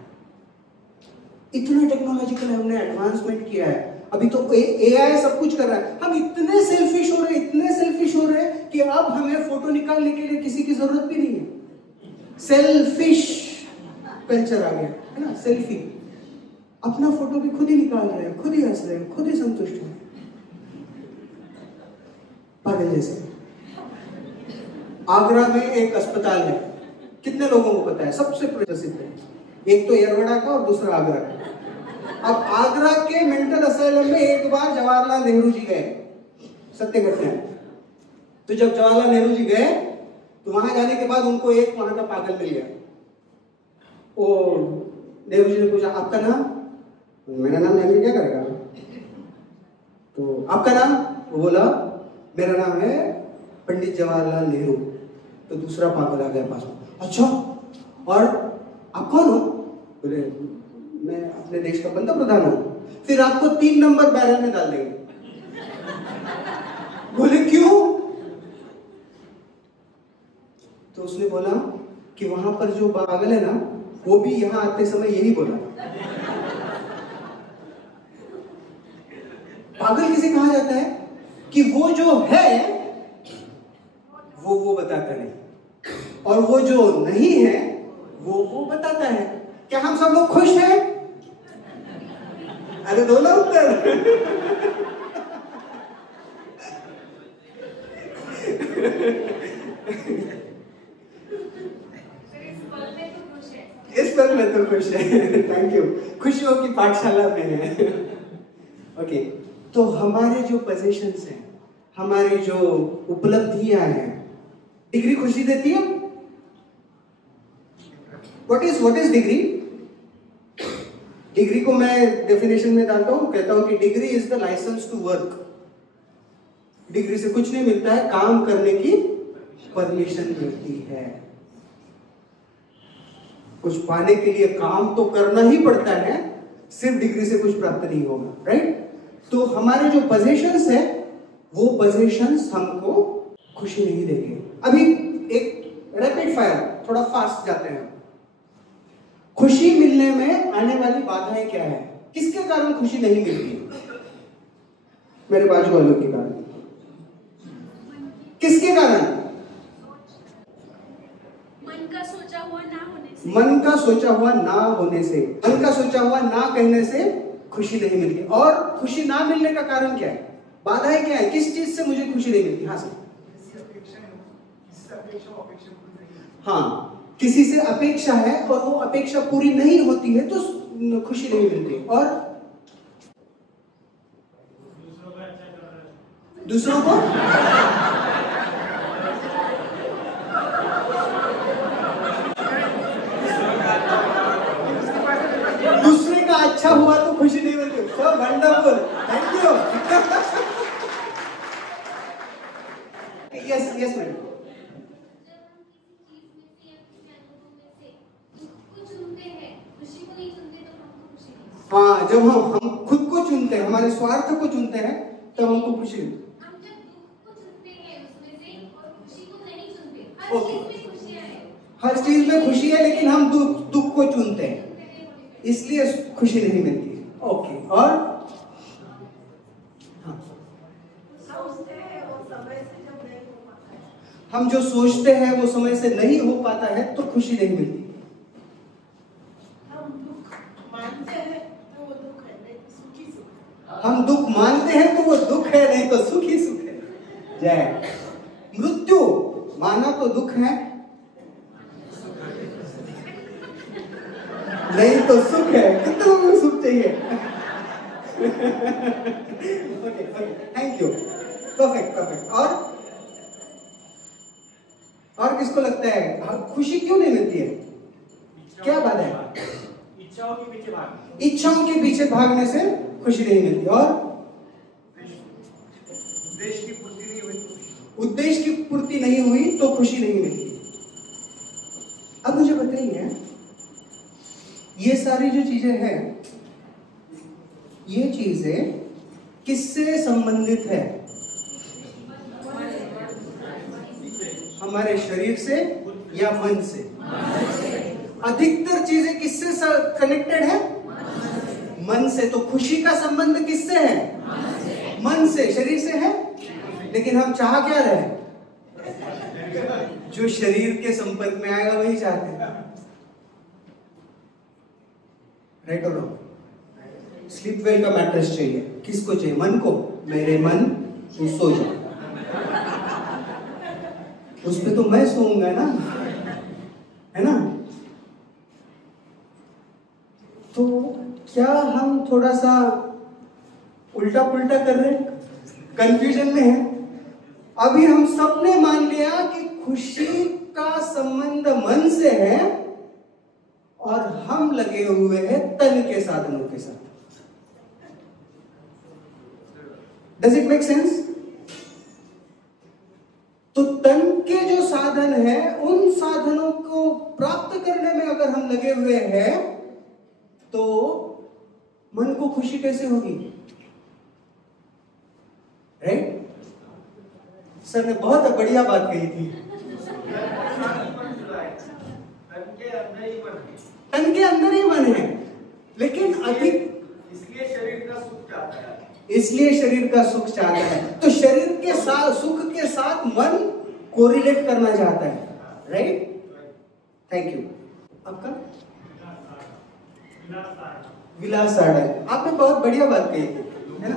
इतना टेक्नोलॉजिकल हमने एडवांसमेंट किया है, अभी तो एआई सब कुछ कर रहा है। हम इतने सेल्फिश हो रहे हैं, इतने सेल्फिश हो रहे हैं कि अब हमें फोटो निकालने के लिए किसी की जरूरत भी नहीं है। सेल्फिश कल्चर आ गया है ना? सेल्फी, अपना फोटो भी खुद ही निकाल रहे हैं, खुद ही हंस रहे हैं, खुद ही संतुष्ट हैं, पागल जैसे। आगरा में एक अस्पताल है, कितने लोगों को पता है? सबसे प्रसिद्ध है, एक तो येरवड़ा का और दूसरा आगरा का। अब आगरा के मेंटल असाइलम में एक बार जवाहरलाल नेहरू जी गए, सत्य घटना है। तो जब जवाहरलाल नेहरू जी गए तो वहां जाने के बाद उनको एक वहां का पागल मिल गया। ओ नेहरू जी ने पूछा आपका नाम? मेरा नाम जानकर क्या करेगा? तो आपका नाम? वो बोला मेरा नाम है पंडित जवाहरलाल नेहरू। तो दूसरा पागल आ गया पास में, अच्छा और आप कौन हो? बोले मैं अपने देश का पंत प्रधान हूं। फिर आपको 3 नंबर बैरल में डाल देंगे। बोले क्यों? तो उसने बोला कि वहां पर जो पागल है ना वो भी यहां आते समय यही बोला। पागल किसे कहा जाता है? कि वो जो है वो बताता नहीं, और वो जो नहीं है वो बताता है। क्या हम सब लोग खुश हैं? अरे दो ना उत्तर। इस पल में तो खुश है। थैंक यू, खुशियों की पाठशाला में है। ओके, तो हमारे जो पोजीशंस हैं, हमारी जो उपलब्धियां हैं, डिग्री खुशी देती है? What is degree? डिग्री को मैं डेफिनेशन में डालता हूं, कहता हूं कि degree is the licence to work. Degree से कुछ नहीं मिलता है, काम करने की परमिशन मिलती है। कुछ पाने के लिए काम तो करना ही पड़ता है, सिर्फ डिग्री से कुछ प्राप्त नहीं होगा, राइट? तो हमारे जो पोजीशंस है वो पोजीशंस हमको खुशी नहीं देंगे। अभी एक रैपिड फायर, थोड़ा फास्ट जाते हैं। खुशी मिलने में आने वाली बाधाएं क्या है? किसके कारण खुशी नहीं मिलती? मेरे बाजू वालों के कारण। किसके कारण? मन का सोचा हुआ ना होने से। मन का सोचा हुआ ना होने से, मन का सोचा हुआ ना कहने से खुशी नहीं मिलती। और खुशी ना मिलने का कारण क्या है? बाधाएं क्या है? किस चीज से मुझे खुशी नहीं मिलती? हाँ सर, हाँ, किसी से अपेक्षा है और वो अपेक्षा पूरी नहीं होती है तो खुशी नहीं मिलती। और दूसरों को दूसरे का अच्छा हुआ तो खुशी नहीं मिलती। So wonderful, thank you. Yes yes madam. हाँ, जब हम खुद को चुनते हैं, हमारे स्वार्थ को चुनते हैं, तब हमको खुशी मिलती है। हम जब दुख को चुनते हैं उसमें से और खुशी को नहीं चुनते, हर चीज में खुशियां हैं। हर चीज में खुशी है, लेकिन हम दुख को चुनते हैं, इसलिए खुशी नहीं मिलती है। ओके, और हाँ, सोचते हैं वो समय से जब नहीं हो पाता है, हम जो सोचते हैं वो समय से नहीं हो पाता है तो खुशी नहीं मिलती। हम दुख मानते हैं तो वो दुख है, नहीं तो सुखी सुख। हम दुख मानते हैं तो वो दुख है, नहीं तो सुख ही सुख है। जय। मृत्यु माना तो दुख है, नहीं तो सुख है। कितने लोगों को सुख चाहिए? Okay okay, thank you, perfect perfect. और किसको लगता है खुशी क्यों नहीं मिलती है? क्या बात है? इच्छाओं के पीछे भागने, इच्छाओं के पीछे भागने से खुशी नहीं मिलती। और उद्देश्य की पूर्ति नहीं हुई, उद्देश्य की पूर्ति नहीं हुई तो खुशी नहीं मिलती। अब मुझे बताइए, ये सारी जो चीजें हैं, ये चीजें किससे संबंधित है? हमारे शरीर से या मन से? अधिकतर चीजें किससे कनेक्टेड है? मन से। तो खुशी का संबंध किससे है? मन से। शरीर से है? लेकिन हम चाह क्या रहे? जो शरीर के संपर्क में आएगा वही चाहते हैं। राइट और रॉन्ग? स्लीप वेल का मैट्रेस चाहिए। किसको चाहिए? मन को। मेरे मन तू सो जा, उस पे तो मैं सोऊंगा ना, है ना? तो क्या हम थोड़ा सा उल्टा पुल्टा कर रहे हैं? कंफ्यूजन में है। अभी हम सबने मान लिया कि खुशी का संबंध मन से है और हम लगे हुए हैं तन के साधनों के साथ। Does it make sense? तो तन के जो साधन है, उन साधनों को प्राप्त करने में अगर हम लगे हुए हैं तो मन को खुशी कैसे होगी? राइट? सर ने बहुत बढ़िया बात कही थी। तन के अंदर ही मन है, लेकिन अधिक इसलिए शरीर का सुख चाहता है। इसलिए शरीर का सुख चाहता है। तो शरीर के साथ सुख के साथ मन कोरिलेट करना चाहता है। राइट? Thank you. आपका विलास सागर, आपने बहुत बढ़िया बात कही थी, है ना,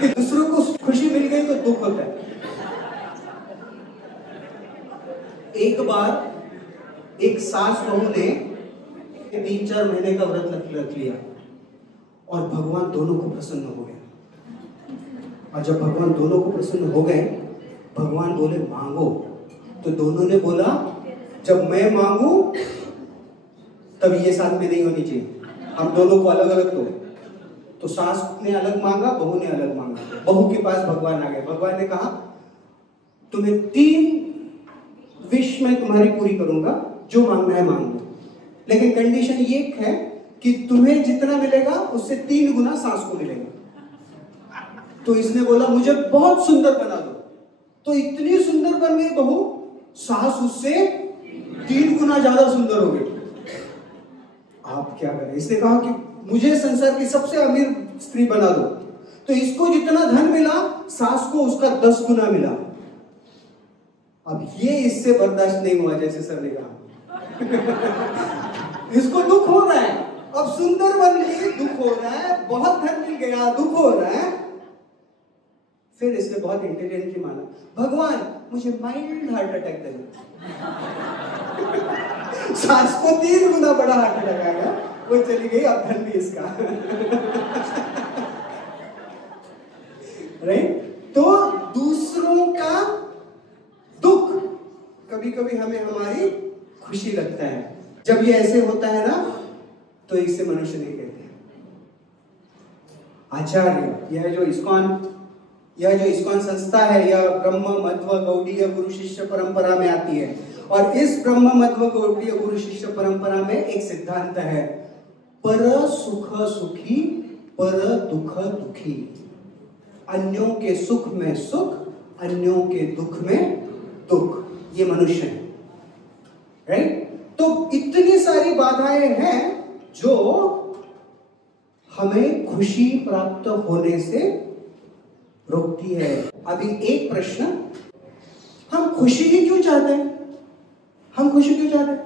कि दूसरों को खुशी मिल गई तो दुख होता है। एक बार एक सास बहू ने 3-4 महीने का व्रत रख लिया और भगवान दोनों को प्रसन्न हो गए। और जब भगवान दोनों को प्रसन्न हो गए, भगवान बोले मांगो। तो दोनों ने बोला जब मैं मांगू तब ये साथ में नहीं होनी चाहिए, हम दोनों को अलग अलग दो। तो सास ने अलग मांगा, बहू ने अलग मांगा। बहू के पास भगवान आ गए। भगवान ने कहा तुम्हें 3 विश मैं तुम्हारी पूरी करूंगा, जो मांगना है मांग लो, लेकिन कंडीशन ये है कि तुम्हें जितना मिलेगा उससे 3 गुना सास को मिलेगा। तो इसने बोला मुझे बहुत सुंदर बना दो। तो इतनी सुंदर बन गई बहू, सास उससे 3 गुना ज्यादा सुंदर हो गई। आप क्या करें? इसने कहा कि मुझे संसार की सबसे अमीर स्त्री बना दो। तो इसको जितना धन मिला, सास को उसका 10 गुना मिला। अब ये इससे बर्दाश्त नहीं हुआ, जैसे सर ने कहा। इसको दुख हो रहा है। अब सुंदर बन गई, दुख हो रहा है। बहुत धन मिल गया, दुख हो रहा है। फिर इसने बहुत इंटेलिजेंटली माना, भगवान मुझे माइल्ड हार्ट अटैक दे दो। सास को 3 गुना बड़ा हार्ट अटैक आ गया, वो चली गई। अब धन भी इसका। राइट? तो कभी कभी हमें हमारी खुशी लगता है। जब ये ऐसे होता है ना, तो इसे मनुष्य नहीं कहते। आचार्य, यह जो इस्कॉन संस्था है, यह ब्रह्म मध्व गौड़ीय गुरु शिष्य परंपरा में आती है। और इस ब्रह्म मध्व गौड़ीय गुरु शिष्य परंपरा में एक सिद्धांत है, पर सुख सुखी पर दुख दुखी। अन्यों के सुख में सुख, अन्यों के दुख में दुख। ये मनुष्य है, राइट? तो इतनी सारी बाधाएं हैं जो हमें खुशी प्राप्त होने से रोकती है। अभी एक प्रश्न, हम खुशी ही क्यों चाहते हैं? हम खुशी क्यों चाहते हैं?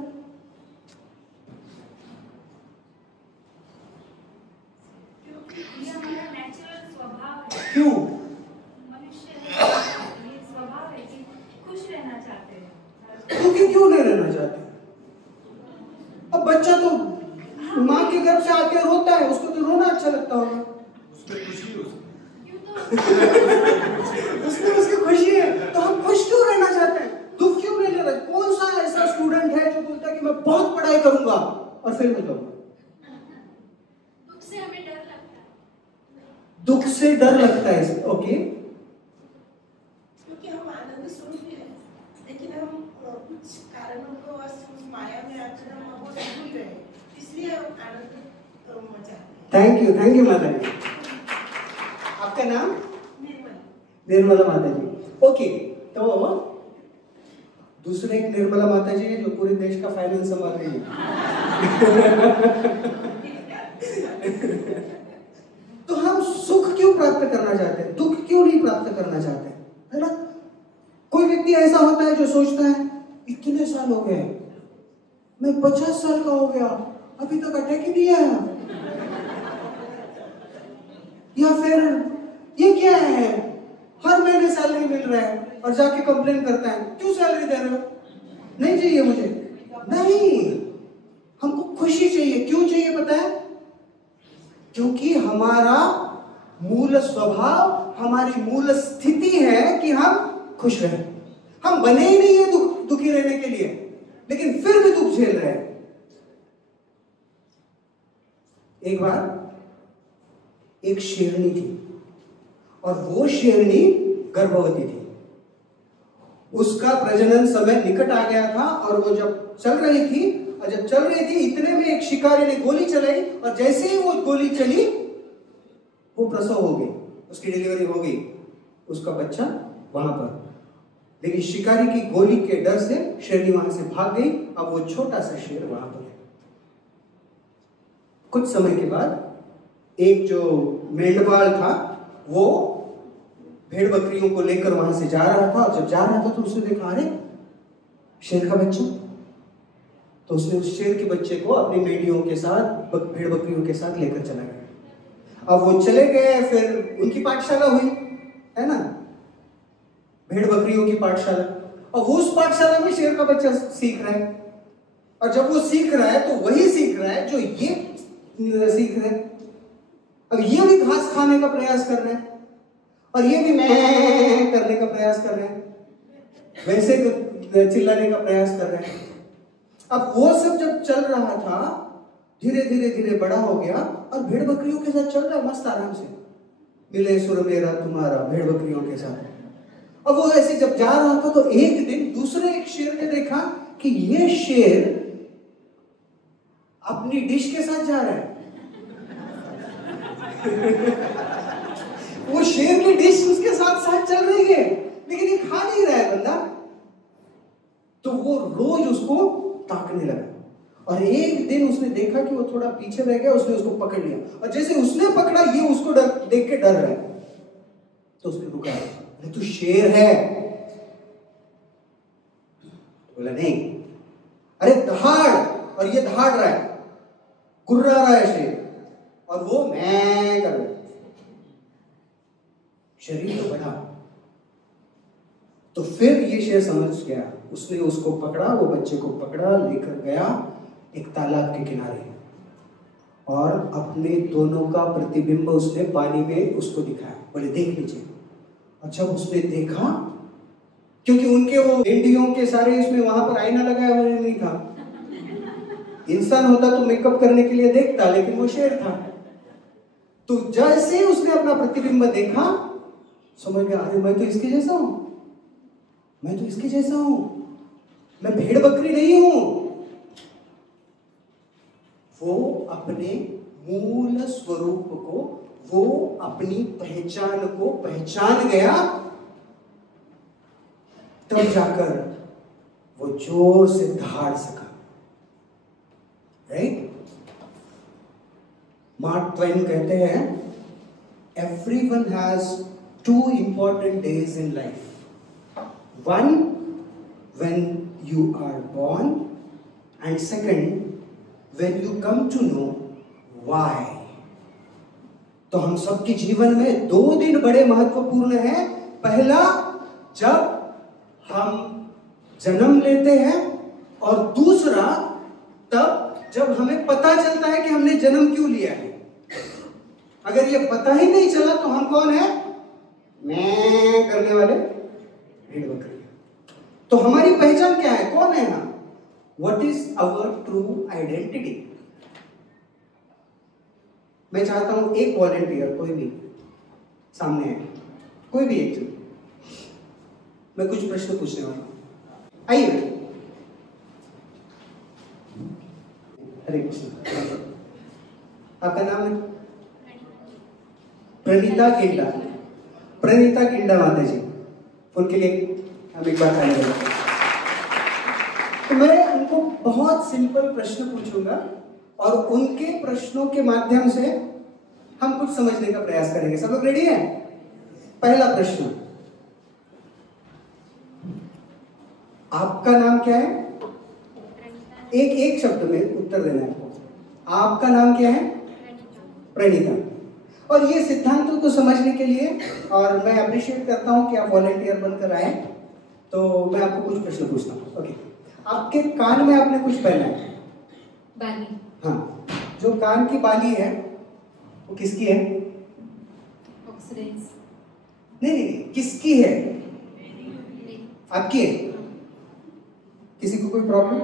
ये हमारा नेचुरल स्वभाव है। क्यों? मनुष्य है, ये स्वभाव है कि खुश रहना चाहते हैं। तो क्यों नहीं रहना चाहते? अब बच्चा तो माँ के गर्भ से आके रोता है, उसको तो रोना अच्छा लगता होगा। उसमें खुशी है उसमें। उसमें उसकी खुशी है, तो हम खुश क्यों रहना चाहते हैं? दुख क्यों नहीं लेना? कौन सा ऐसा स्टूडेंट है जो बोलता है कि मैं बहुत पढ़ाई करूंगा और फिर में जाऊंगा? दुख से हमें डर लगता है। दुख से डर लगता है, ओके। क्योंकि हम आनंद स्वरूप ही हैं, लेकिन हम कुछ कारणों को उस माया में आकर हम वो भूल गए, इसलिए हम आनंद चाहते हैं। थैंक यू माता जी। आपका नाम? निर्मला माता जी। ओके, तो दूसरे एक निर्मला माता जी है जो पूरे देश का फाइनेंस संभाल रही है। तो हम सुख क्यों प्राप्त करना चाहते हैं, दुख क्यों नहीं प्राप्त करना चाहते हैं, है ना? कोई व्यक्ति ऐसा होता है जो सोचता है इतने साल हो गए, मैं 50 साल का हो गया, अभी तक अटैक ही नहीं आया। या फिर ये क्या है, हर महीने सैलरी मिल रहा है और जाके कंप्लेन करता है, क्यों सैलरी दे रहे हो, नहीं चाहिए मुझे। नहीं, हमको खुशी चाहिए। क्यों चाहिए पता है? क्योंकि हमारा मूल स्वभाव, हमारी मूल स्थिति है कि हम खुश रहें। हम बने ही नहीं है दुखी रहने के लिए, लेकिन फिर भी दुख झेल रहे हैं। एक बार एक शेरनी थी और वो शेरनी गर्भवती थी। उसका प्रजनन समय निकट आ गया था और वो जब चल रही थी इतने में एक शिकारी ने गोली चलाई और जैसे ही वो गोली चली वो प्रसव हो गई, उसकी डिलीवरी हो गई, उसका बच्चा वहां पर। लेकिन शिकारी की गोली के डर से शेरनी वहां से भाग गई। अब वो छोटा सा शेर वहां पर है। कुछ समय के बाद एक जो मेंढपाल था वो भेड़ बकरियों को लेकर वहां से जा रहा था, और जब जा रहा था तो उसने देखा, अरे शेर का बच्चा। तो उसने उस शेर के बच्चे को अपनी मेंढियों के साथ, भेड़ बकरियों के साथ लेकर चला गया। अब वो चले गए, फिर उनकी पाठशाला हुई, है ना, भेड़ बकरियों की पाठशाला। और वो उस पाठशाला में शेर का बच्चा सीख रहा है। और जब वो सीख रहा है तो वही सीख रहा है जो ये सीख रहे हैं। अब ये भी घास खाने का प्रयास कर रहे हैं और ये भी मैं करने का प्रयास कर रहे हैं, वैसे चिल्लाने का प्रयास कर रहे हैं। अब वो सब जब चल रहा था, धीरे धीरे बड़ा हो गया और भेड़ बकरियों के साथ चल रहा है मस्त आराम से। मिले सुर मेरा तुम्हारा, भेड़ बकरियों के साथ। अब वो ऐसे जब जा रहा था तो एक दिन दूसरे एक शेर ने देखा कि ये शेर अपनी डिश के साथ जा रहा है। वो शेर की डिश उसके साथ साथ चल रही है, लेकिन ये खा नहीं रहा है बंदा। तो वो रोज उसको ताकने लगा और एक दिन उसने देखा कि वो थोड़ा पीछे रह गया, उसने उसको पकड़ लिया और जैसे उसने पकड़ा ये उसको देख के डर रहा है। तो उसने रुका, अरे तू शेर है? बोला नहीं। अरे दहाड़, और ये दहाड़ रहा है, गुर्रा रहा है शेर, और वो मैं कर रहा है। शरीर तो बढ़ा। तो फिर ये शेर समझ गया, उसने उसको पकड़ा, वो बच्चे को पकड़ा, लेकर गया एक तालाब के किनारे और अपने दोनों का प्रतिबिंब उसने पानी में उसको दिखाया। बोले देख लीजिए। और जब उसने देखा क्योंकि उनके वो इंडियों के सारे इसमें वहां पर आईना लगाया हुआ नहीं था। इंसान होता तो मेकअप करने के लिए देखता, लेकिन वो शेर था। तो जैसे ही उसने अपना प्रतिबिंब देखा, समझ गया, अरे मैं तो इसके जैसा हूं, मैं तो इसके जैसा हूं, मैं भेड़ बकरी नहीं हूं। वो अपने मूल स्वरूप को, वो अपनी पहचान को पहचान गया, तब जाकर वो जोर से दहाड़ सका। राइट? मार्क ट्वेन कहते हैं, everyone has two important days in life, one when you are born, and second when you come to know why. तो हम सबके जीवन में 2 दिन बड़े महत्वपूर्ण हैं। पहला, जब हम जन्म लेते हैं, और दूसरा तब जब हमें पता चलता है कि हमने जन्म क्यों लिया है। अगर ये पता ही नहीं चला तो हम कौन है? मैं करने वाले भेड़ बकरी। तो हमारी पहचान क्या है, कौन है हम? What is our true identity? मैं चाहता हूं एक वॉलंटियर, कोई भी सामने है, कोई भी एक, मैं कुछ प्रश्न पूछने वाला हूं। आइए। हरे कृष्ण। आपका नाम है? प्रणीता किंडा। प्रणीता किंडा माता जी, उनके लिए हम एक बार करेंगे। तो मैं उनको बहुत सिंपल प्रश्न पूछूंगा और उनके प्रश्नों के माध्यम से हम कुछ समझने का प्रयास करेंगे। सब लोग रेडी हैं? पहला प्रश्न, आपका नाम क्या है? एक शब्द में उत्तर देना है आपको। आपका नाम क्या है? प्रणीता। और ये सिद्धांतों को समझने के लिए, और मैं अप्रिशिएट करता हूं कि आप वॉलंटियर बनकर आए, तो मैं आपको कुछ प्रश्न पूछता हूं। ओके, आपके कान में आपने कुछ पहना है? बाली। हाँ, जो कान की बाली है वो किसकी है? ऑक्सीडेंस। नहीं, किसकी है? आपकी है? किसी को कोई प्रॉब्लम?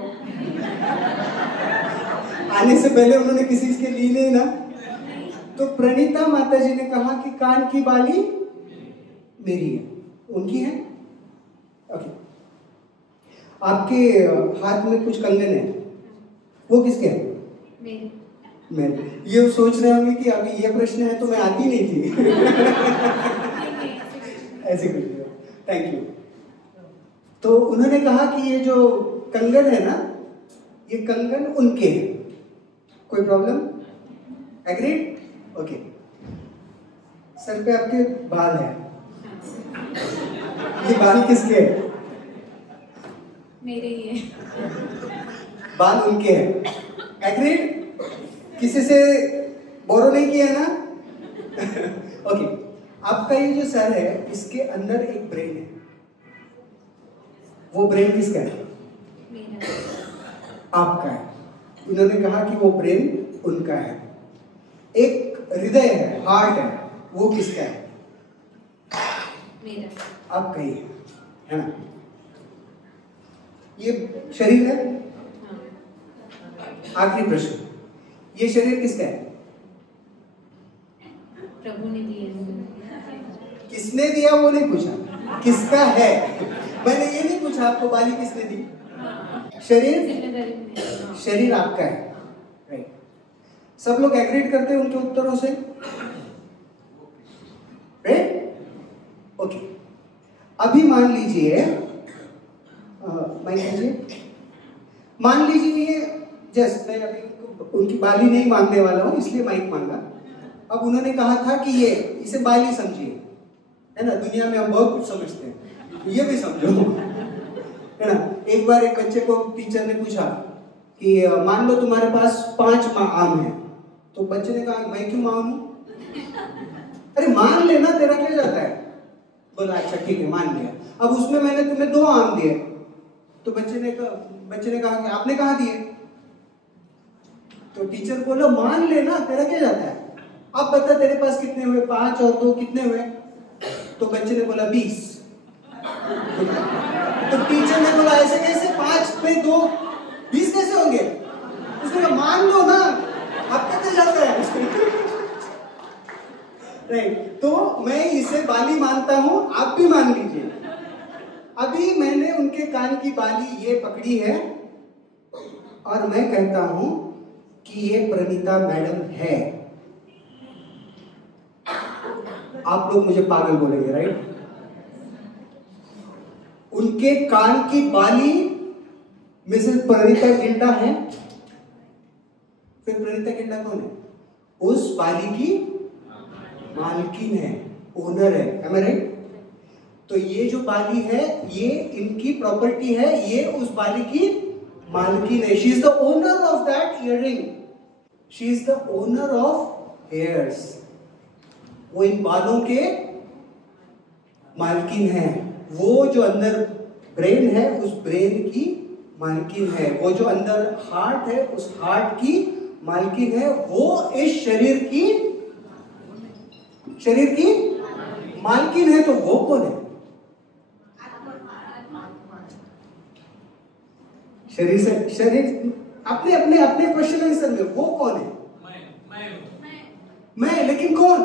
आने से पहले उन्होंने किसी के ली नहीं ना? तो प्रणीता माता जी ने कहा कि कान की बाली मेरी है, उनकी है। ओके, आपके हाथ में कुछ कंगन है, वो किसके है? मेरे। ये सोच रहे होंगे कि अभी ये प्रश्न है तो मैं आती नहीं थी। ऐसे कुछ। Thank you. तो उन्होंने कहा कि ये जो कंगन है ना, ये कंगन उनके हैं। कोई प्रॉब्लम? एग्रीड? ओके। सर पे आपके बाल है, ये बाल किसके हैं? मेरे ही है। बाल उनके हैं। एग्रीड? किसी से बोरो नहीं किया ना? ओके। आपका ये जो सर है, इसके अंदर एक ब्रेन है, वो ब्रेन किसका है? मेरा। आपका है। उन्होंने कहा कि वो ब्रेन उनका है। एक हृदय है, हार्ट है, वो किसका है? मेरा। आपका ही है ना? ये शरीर है। आखिरी प्रश्न, ये शरीर किसका है? प्रभु ने दिया। किसने दिया वो नहीं पूछा, किसका है। मैंने ये नहीं पूछा आपको बाली किसने दी। शरीर आपका है। राइट? सब लोग एग्रीड करते हैं उनके उत्तरों से? राइट? ओके। अभी मान लीजिए, मान लीजिए जस्ट मैं अभी उनकी बाली नहीं मांगने वाला हूं, इसलिए माइक मांगा। अब उन्होंने कहा था कि ये इसे बाली समझिए, है ना? दुनिया में हम बहुत कुछ समझते हैं, ये भी समझो, है ना? एक बार एक बच्चे को टीचर ने पूछा कि मान लो तुम्हारे पास 5 आम है, तो बच्चे ने कहा मैं क्यों मांगू? अरे मान लेना, तेरा क्या जाता है? बोला अच्छा ठीक है, मान लिया। अब उसमें मैंने तुम्हें 2 आम दिए, तो बच्चे ने कहा कि आपने कहा दिए? तो टीचर बोला मान लेना, तेरा क्या जाता है? अब बता तेरे पास कितने हुए? 5 और 2 कितने हुए? तो बच्चे ने बोला 20। तो टीचर ने बोला ऐसे कैसे, 5 में 2 20 कैसे होंगे? उसने कहा मान लो ना, आप कैसे जाते हैं? नहीं, तो मैं इसे बाली मानता हूं, आप भी मान लीजिए। अभी मैंने उनके कान की बाली ये पकड़ी है और मैं कहता हूं कि ये प्रणीता मैडम है। आप लोग मुझे पागल बोलेंगे, राइट? उनके कान की बाली मिसेस प्रणीता गिल्डा है। फिर प्रणीता गिल्डा कौन है? उस बाली की मालकिन है, ओनर है। Am I right? तो ये जो बाली है ये इनकी प्रॉपर्टी है, ये उस बाली की मालकिन है। She is the owner of that earring, she is the owner of hairs. वो इन बालों के मालकिन है। वो जो अंदर ब्रेन है उस ब्रेन की मालकिन है। वो जो अंदर हार्ट है उस हार्ट की मालकिन है। वो इस शरीर की मालकिन है। तो वो कौन है? शरीर अपने अपने अपने क्वेश्चन आंसर में वो कौन है? मैं। लेकिन कौन?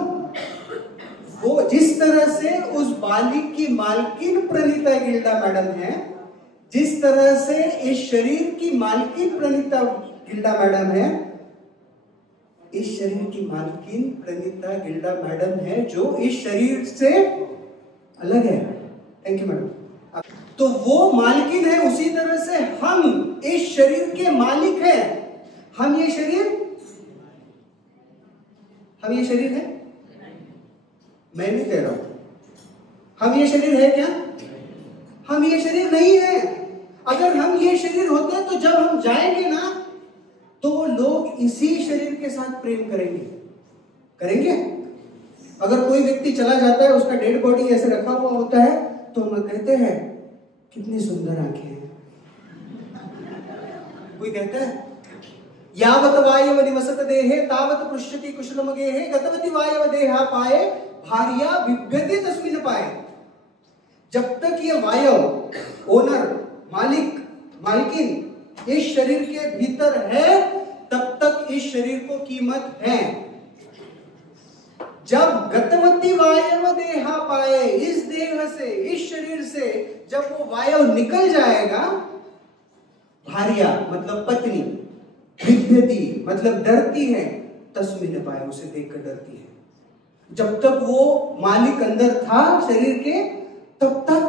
वो जिस तरह से उस बाली की मालकिन प्रणीता गिल्डा मैडम है, जिस तरह से इस शरीर की मालकिन प्रणीता गिल्डा मैडम है, इस शरीर की मालकिन प्रणीता गिल्डा मैडम है, जो इस शरीर से अलग है। Thank you madam. तो वो मालकिन है, उसी तरह से हम इस शरीर के मालिक हैं। हम ये शरीर है? मैं नहीं कह रहा हूं। हम ये शरीर है क्या? हम ये शरीर नहीं है। अगर हम ये शरीर होते तो जब हम जाएंगे ना तो लोग इसी शरीर के साथ प्रेम करेंगे। अगर कोई व्यक्ति चला जाता है, उसका डेड बॉडी ऐसे रखा हुआ होता है, तो हम कहते हैं कितनी सुंदर आंखें हैं। कोई कहता है यावत वायव निवसत देहे तावत पृष्ठति कुशलम गेहे गतवति वायव देहा पाए भार्या बिभ्यते तस्मिन् पाए। जब तक ये वायव ओनर मालकिन इस शरीर के भीतर है तब तक इस शरीर को कीमत है। जब गतवती वायव देहा पाए, इस देह से, इस शरीर से जब वो वायव निकल जाएगा, भार्या मतलब पत्नी, बिभ्यति मतलब डरती है, तस्मिन् पाए उसे देखकर डरती है। जब तक वो मालिक अंदर था शरीर के तब तक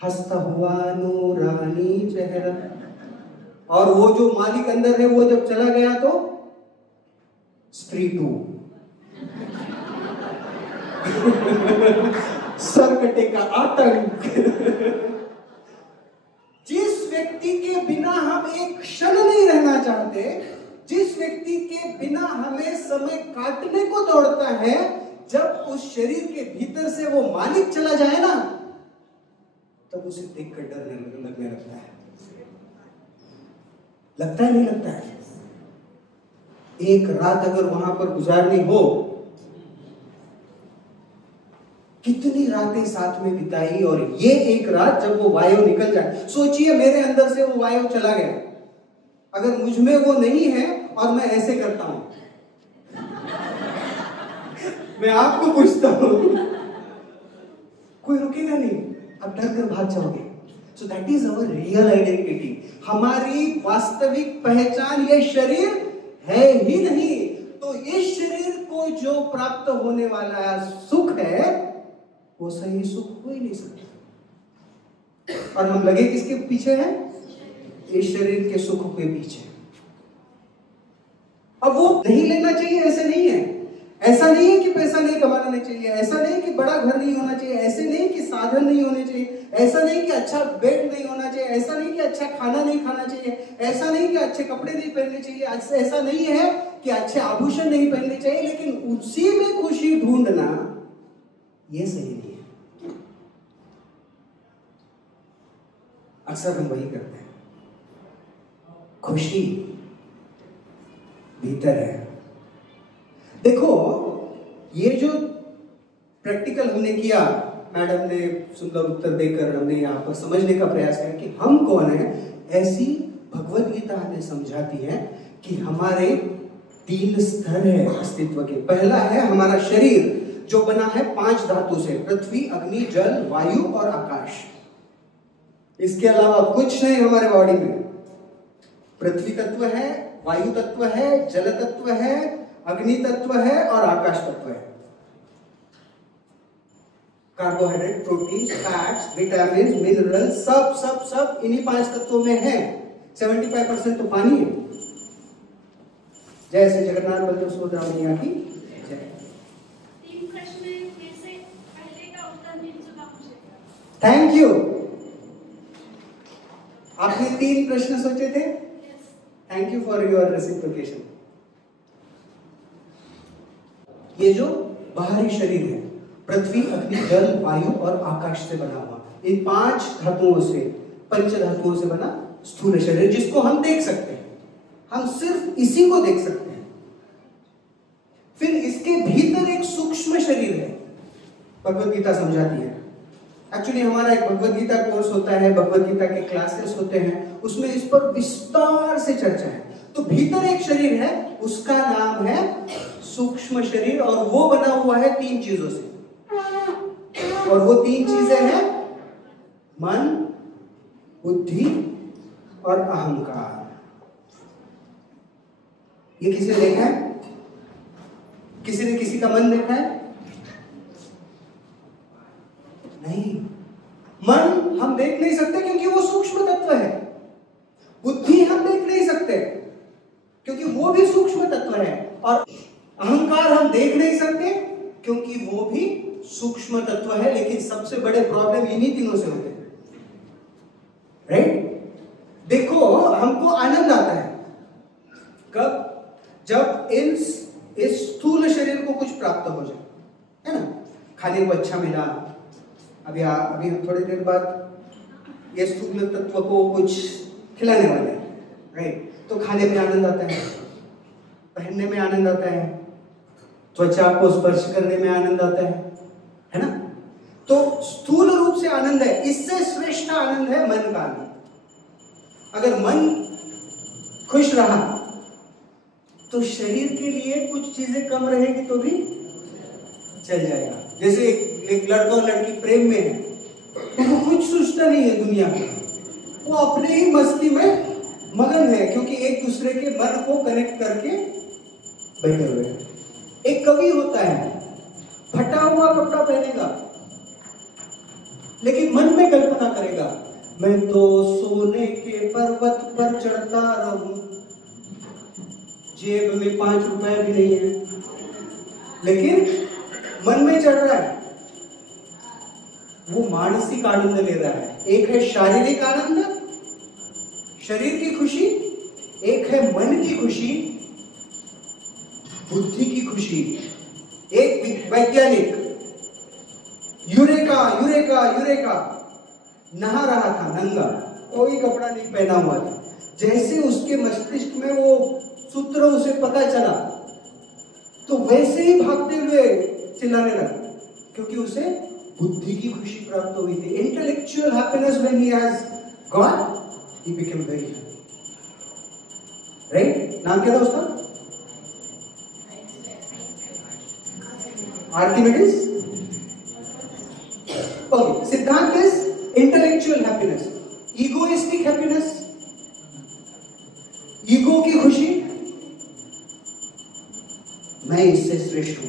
हंसता हुआ नूरानी चेहरा, और वो जो मालिक अंदर है वो जब चला गया तो स्त्री 2 सरकटे का आतंक। जिस व्यक्ति के बिना हम एक क्षण नहीं रहना चाहते, जिस व्यक्ति के बिना हमें समय काटने को दौड़ता है, जब उस शरीर के भीतर से वो मालिक चला जाए ना, तब उसे देखकर डर लगने लगता है। लगता है नहीं लगता है? एक रात अगर वहां पर गुजारनी हो, कितनी रातें साथ में बिताई, और ये एक रात जब वो वायु निकल जाए, सोचिए मेरे अंदर से वो वायु चला गया, अगर मुझ में वो नहीं है और मैं ऐसे करता हूं, मैं आपको पूछता हूं, कोई रुकेगा नहीं, आप डर कर भाग जाओगे। So that is our real identity. हमारी वास्तविक पहचान ये शरीर है ही नहीं। तो इस शरीर को जो प्राप्त होने वाला सुख है वो सही सुख हो ही नहीं सकता। और हम लगे किसके पीछे हैं? इस शरीर के सुख के पीछे। अब वो नहीं लेना चाहिए ऐसे नहीं है। ऐसा नहीं है कि पैसा नहीं कमाना नहीं चाहिए, ऐसा नहीं कि बड़ा घर नहीं होना चाहिए, ऐसे नहीं कि साधन नहीं होने चाहिए, ऐसा नहीं कि अच्छा बेड नहीं होना चाहिए, ऐसा नहीं कि अच्छा खाना नहीं खाना चाहिए, ऐसा नहीं कि अच्छे कपड़े नहीं पहनने चाहिए, ऐसा नहीं है कि अच्छे आभूषण नहीं पहनने चाहिए, लेकिन उसी में खुशी ढूंढना ये सही नहीं है। अक्सर हम वही करते हैं। खुशी भीतर है। देखो, ये जो प्रैक्टिकल हमने किया मैडम ने सुंदर उत्तर देकर हमने यहाँ पर समझने का प्रयास किया कि हम कौन है। ऐसी भगवत गीता हमें समझाती है कि हमारे 3 स्तर है अस्तित्व के। पहला है हमारा शरीर जो बना है 5 धातु से, पृथ्वी, अग्नि, जल, वायु और आकाश। इसके अलावा कुछ नहीं हमारे बॉडी में। पृथ्वी तत्व है, वायु तत्व है, जल तत्व है, अग्नि तत्व है और आकाश तत्व है। Carbohydrate, protein, fats, vitamin, mineral सब सब सब इन्हीं 5 तत्वों में है। 75% तो पानी है। जय श्री जगन्नाथ बलदेव सुभद्रा मैया की जय। 3 प्रश्न में से पहले का उत्तर मिल चुका मुझे। Thank you. आपने 3 प्रश्न सोचे थे। Thank you for your reciprocation. ये जो बाहरी शरीर है पृथ्वी, अग्नि, जल, वायु और आकाश से बना हुआ, इन 5 धातुओं से, पंच धातुओं से बना स्थूल शरीर जिसको हम देख सकते हैं। हम सिर्फ इसी को देख सकते हैं। फिर इसके भीतर एक सूक्ष्म शरीर है, भगवत गीता समझाती है। एक्चुअली हमारा एक भगवत गीता कोर्स होता है, भगवत गीता के क्लासेस होते हैं, उसमें इस पर विस्तार से चर्चा है। तो भीतर एक शरीर है, उसका नाम है सूक्ष्म शरीर और वो बना हुआ है 3 चीजों से। और वो 3 चीजें हैं मन, बुद्धि और अहंकार। ये किसी ने देखा है? किसी ने किसी का मन देखा है? नहीं। मन हम देख नहीं सकते क्योंकि वो सूक्ष्म तत्व है। बुद्धि हम देख नहीं सकते क्योंकि वो भी सूक्ष्म तत्व है। और अहंकार हम देख नहीं सकते क्योंकि वो भी सूक्ष्म तत्व है। लेकिन सबसे बड़े प्रॉब्लम इन्हीं तीनों से होते हैं, राइट? देखो, हमको आनंद आता है कब? जब इस स्थूल शरीर को कुछ प्राप्त हो जाए, है ना? खाने को अच्छा मिला, अभी थोड़ी देर बाद ये स्थूल तत्व को कुछ खिलाने वाले हैं, राइट? तो खाने में आनंद आता है, पहनने में आनंद आता है, त्वचा को स्पर्श करने में आनंद आता है ना? तो स्थूल रूप से आनंद है। इससे श्रेष्ठ आनंद है मन का आनंद। अगर मन खुश रहा तो शरीर के लिए कुछ चीजें कम रहेगी तो भी चल जाएगा। जैसे एक लड़का और लड़की प्रेम में है तो वो कुछ सोचता नहीं है दुनिया में, वो अपने ही मस्ती में मगन है क्योंकि एक दूसरे के मन को कनेक्ट करके बैठे हुए हैं। एक कवि होता है, फटा हुआ कपड़ा पहनेगा लेकिन मन में कल्पना करेगा, मैं तो सोने के पर्वत पर चढ़ता रहूं, जेब में 5 रुपए भी नहीं है लेकिन मन में चढ़ रहा है। वो मानसिक आनंद ले रहा है। एक है शारीरिक आनंद, शरीर की खुशी, एक है मन की खुशी, बुद्धि की खुशी। एक वैज्ञानिक यूरेका यूरेका यूरेका नहा रहा था नंगा, कोई कपड़ा नहीं पहना हुआ था। जैसे उसके मस्तिष्क में वो सूत्र उसे पता चला तो वैसे ही भागते हुए चिल्लाने लगा क्योंकि उसे बुद्धि की खुशी प्राप्त हुई थी। Intellectual happiness when he has got, he became very happy, right? नाम क्या था उसका? आर्किमिडीज। ओके, सिद्धांत is intellectual happiness, egoistic happiness, ego की खुशी, मैं इससे श्रेष्ठ हूं,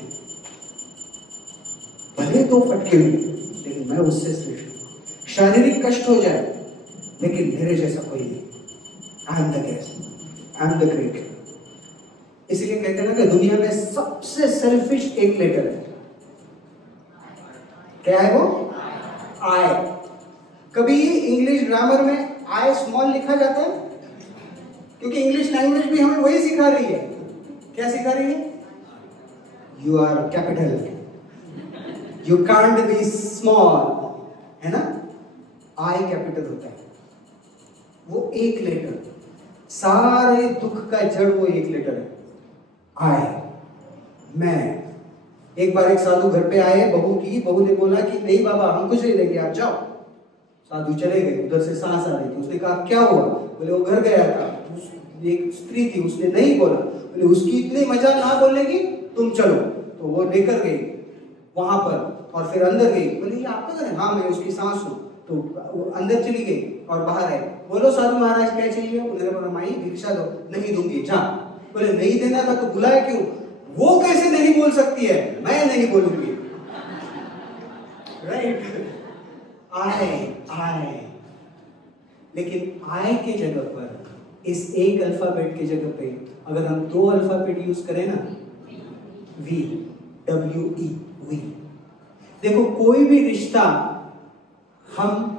भले 2 फटके हुए लेकिन मैं उससे श्रेष्ठ हूं। शारीरिक कष्ट हो जाए लेकिन मेरे जैसा कोई नहीं, I am the best, I am the great. इसलिए कहते हैं ना कि दुनिया में सबसे सेल्फिश एक लेटर है। क्या है वो? आई। कभी इंग्लिश ग्रामर में आई स्मॉल लिखा जाता है क्योंकि इंग्लिश लैंग्वेज भी हमें वही सिखा रही है। क्या सिखा रही है? You are capital, you can't be small, है ना? आई कैपिटल होता है। वो एक लेटर, सारे दुख का जड़ वो एक लेटर है, आई, मैं, एक बार एक साधु घर पे आए, बहू ने बोला कि नहीं बाबा हम कुछ नहीं लेंगे, आप जाओ। साधु चले गए, उधर से सांस आ रही थी। उसने कहा क्या हुआ? बोले वो घर गया था, एक स्त्री थी, उसने नहीं बोला। बोले उसकी इतनी मजा ना बोलने की, तुम चलो। तो वो लेकर गई वहां पर और फिर अंदर गई। बोले ये आपका घर है? हाँ मैं उसकी सांस हूँ। तो वो अंदर चली गई और बाहर आई। बोलो साधु महाराज क्या चाहिए? उन्होंने बोला माई भिक्षा दो। नहीं दूंगी, जा। बोले नहीं देना था तो बुलाया क्यों? वो कैसे नहीं बोल सकती है? मैं नहीं बोलूंगी। राइट? आए लेकिन आए के जगह पर, इस एक अल्फाबेट के जगह पे अगर हम 2 अल्फाबेट यूज करें ना, वी, WE, वी। देखो कोई भी रिश्ता हम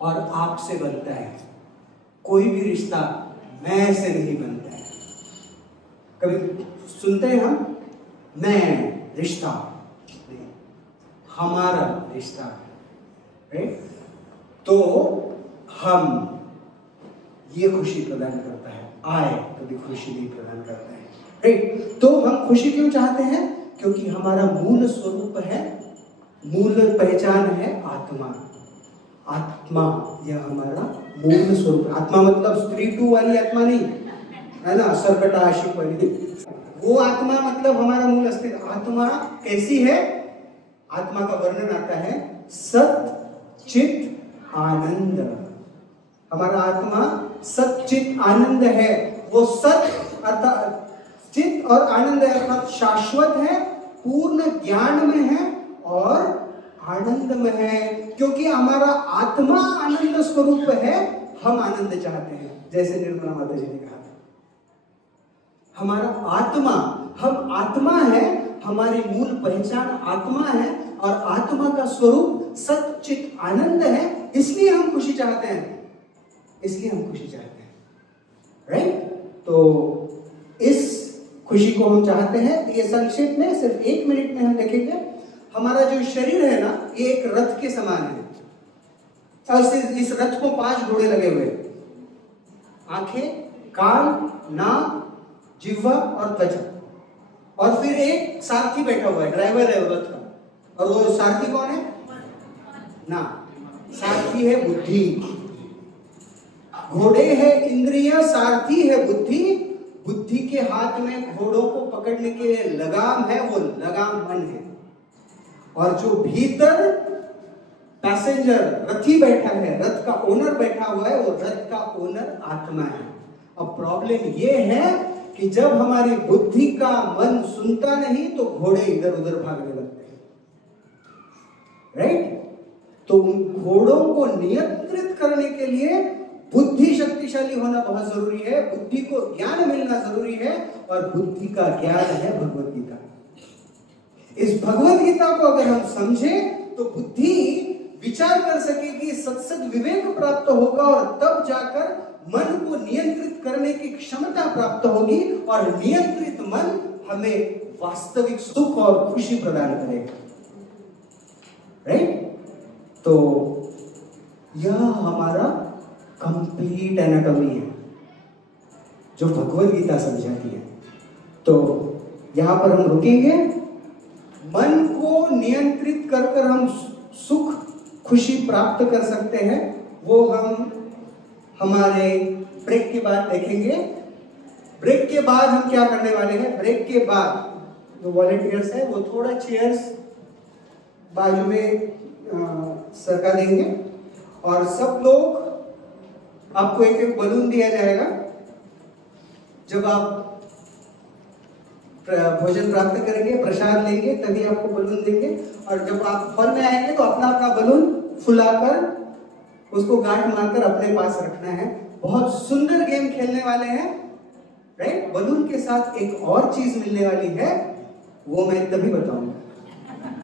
और आप से बनता है, कोई भी रिश्ता मैं से नहीं बनता है। कभी सुनते हैं हम, मैं रिश्ता, हमारा रिश्ता, राइट? तो हम, ये खुशी प्रदान करता है। आए कभी खुशी नहीं प्रदान करता है, राइट? तो हम खुशी क्यों चाहते हैं? क्योंकि हमारा मूल स्वरूप है, मूल पहचान है आत्मा। आत्मा यह हमारा मूल स्वरूप। आत्मा मतलब स्त्री टू वाली आत्मा नहीं है ना, सरकटा आशिक वाली। वो आत्मा मतलब हमारा मूल अस्तित्व। आत्मा कैसी है? आत्मा का वर्णन आता है सत चित आनंद। हमारा आत्मा सत चित आनंद है। वो सत अर्थात चित और आनंद है, अर्थात शाश्वत है, पूर्ण ज्ञान में है और आनंद में है। क्योंकि हमारा आत्मा आनंद स्वरूप है, हम आनंद चाहते हैं। जैसे निर्मला माता जी ने कहा था, हमारा आत्मा, हम आत्मा है, हमारी मूल पहचान आत्मा है और आत्मा का स्वरूप सच्चित आनंद है। इसलिए हम खुशी चाहते हैं, इसलिए हम खुशी चाहते हैं, राइट? तो इस खुशी को हम चाहते हैं। ये संक्षेप में सिर्फ 1 मिनट में हम देखेंगे। हमारा जो शरीर है ना, ये एक रथ के समान है और इस रथ को 5 घोड़े लगे हुए, आंखें, कान, नाक, जिह्वा और त्वचा, और फिर एक सारथी बैठा हुआ है, ड्राइवर है वो रथ का। और वो सारथी कौन है? ना, सारथी है बुद्धि। घोड़े है इंद्रिय, सारथी है बुद्धि। बुद्धि के हाथ में घोड़ों को पकड़ने के लिए लगाम है, वो लगाम मन है। और जो भीतर पैसेंजर रथी बैठा है, रथ का ओनर बैठा हुआ है, वो रथ का ओनर आत्मा है। अब प्रॉब्लम ये है कि जब हमारी बुद्धि का मन सुनता नहीं तो घोड़े इधर उधर भागने लगते हैं, राइट? तो उन घोड़ों को नियंत्रित करने के लिए बुद्धि शक्तिशाली होना बहुत जरूरी है, बुद्धि को ज्ञान मिलना जरूरी है। और बुद्धि का ज्ञान है भगवत गीता। इस भगवत गीता को अगर हम समझें तो बुद्धि विचार कर सकेगी, सत्सद विवेक प्राप्त होगा और तब जाकर मन को नियंत्रित करने की क्षमता प्राप्त होगी। और नियंत्रित मन हमें वास्तविक सुख और खुशी प्रदान करेगा, राइट? तो यह हमारा कंप्लीट एनाटॉमी है जो भगवत गीता समझाती है। तो यहां पर हम रुकेंगे। मन को नियंत्रित कर हम सुख खुशी प्राप्त कर सकते हैं, वो हम हमारे ब्रेक के बाद देखेंगे। ब्रेक के बाद हम क्या करने वाले हैं? ब्रेक के बाद जो वॉलंटियर्स है वो थोड़ा चेयर्स बाजू में सरका देंगे और सब लोग, आपको एक एक बलून दिया जाएगा। जब आप भोजन प्राप्त करेंगे, प्रसाद लेंगे, तभी आपको बलून देंगे। और जब आप हॉल में आएंगे तो अपना अपना बलून फुलाकर उसको गांठ मारकर अपने पास रखना है। बहुत सुंदर गेम खेलने वाले हैं, राइट? बलून के साथ एक और चीज मिलने वाली है, वो मैं तभी बताऊंगा।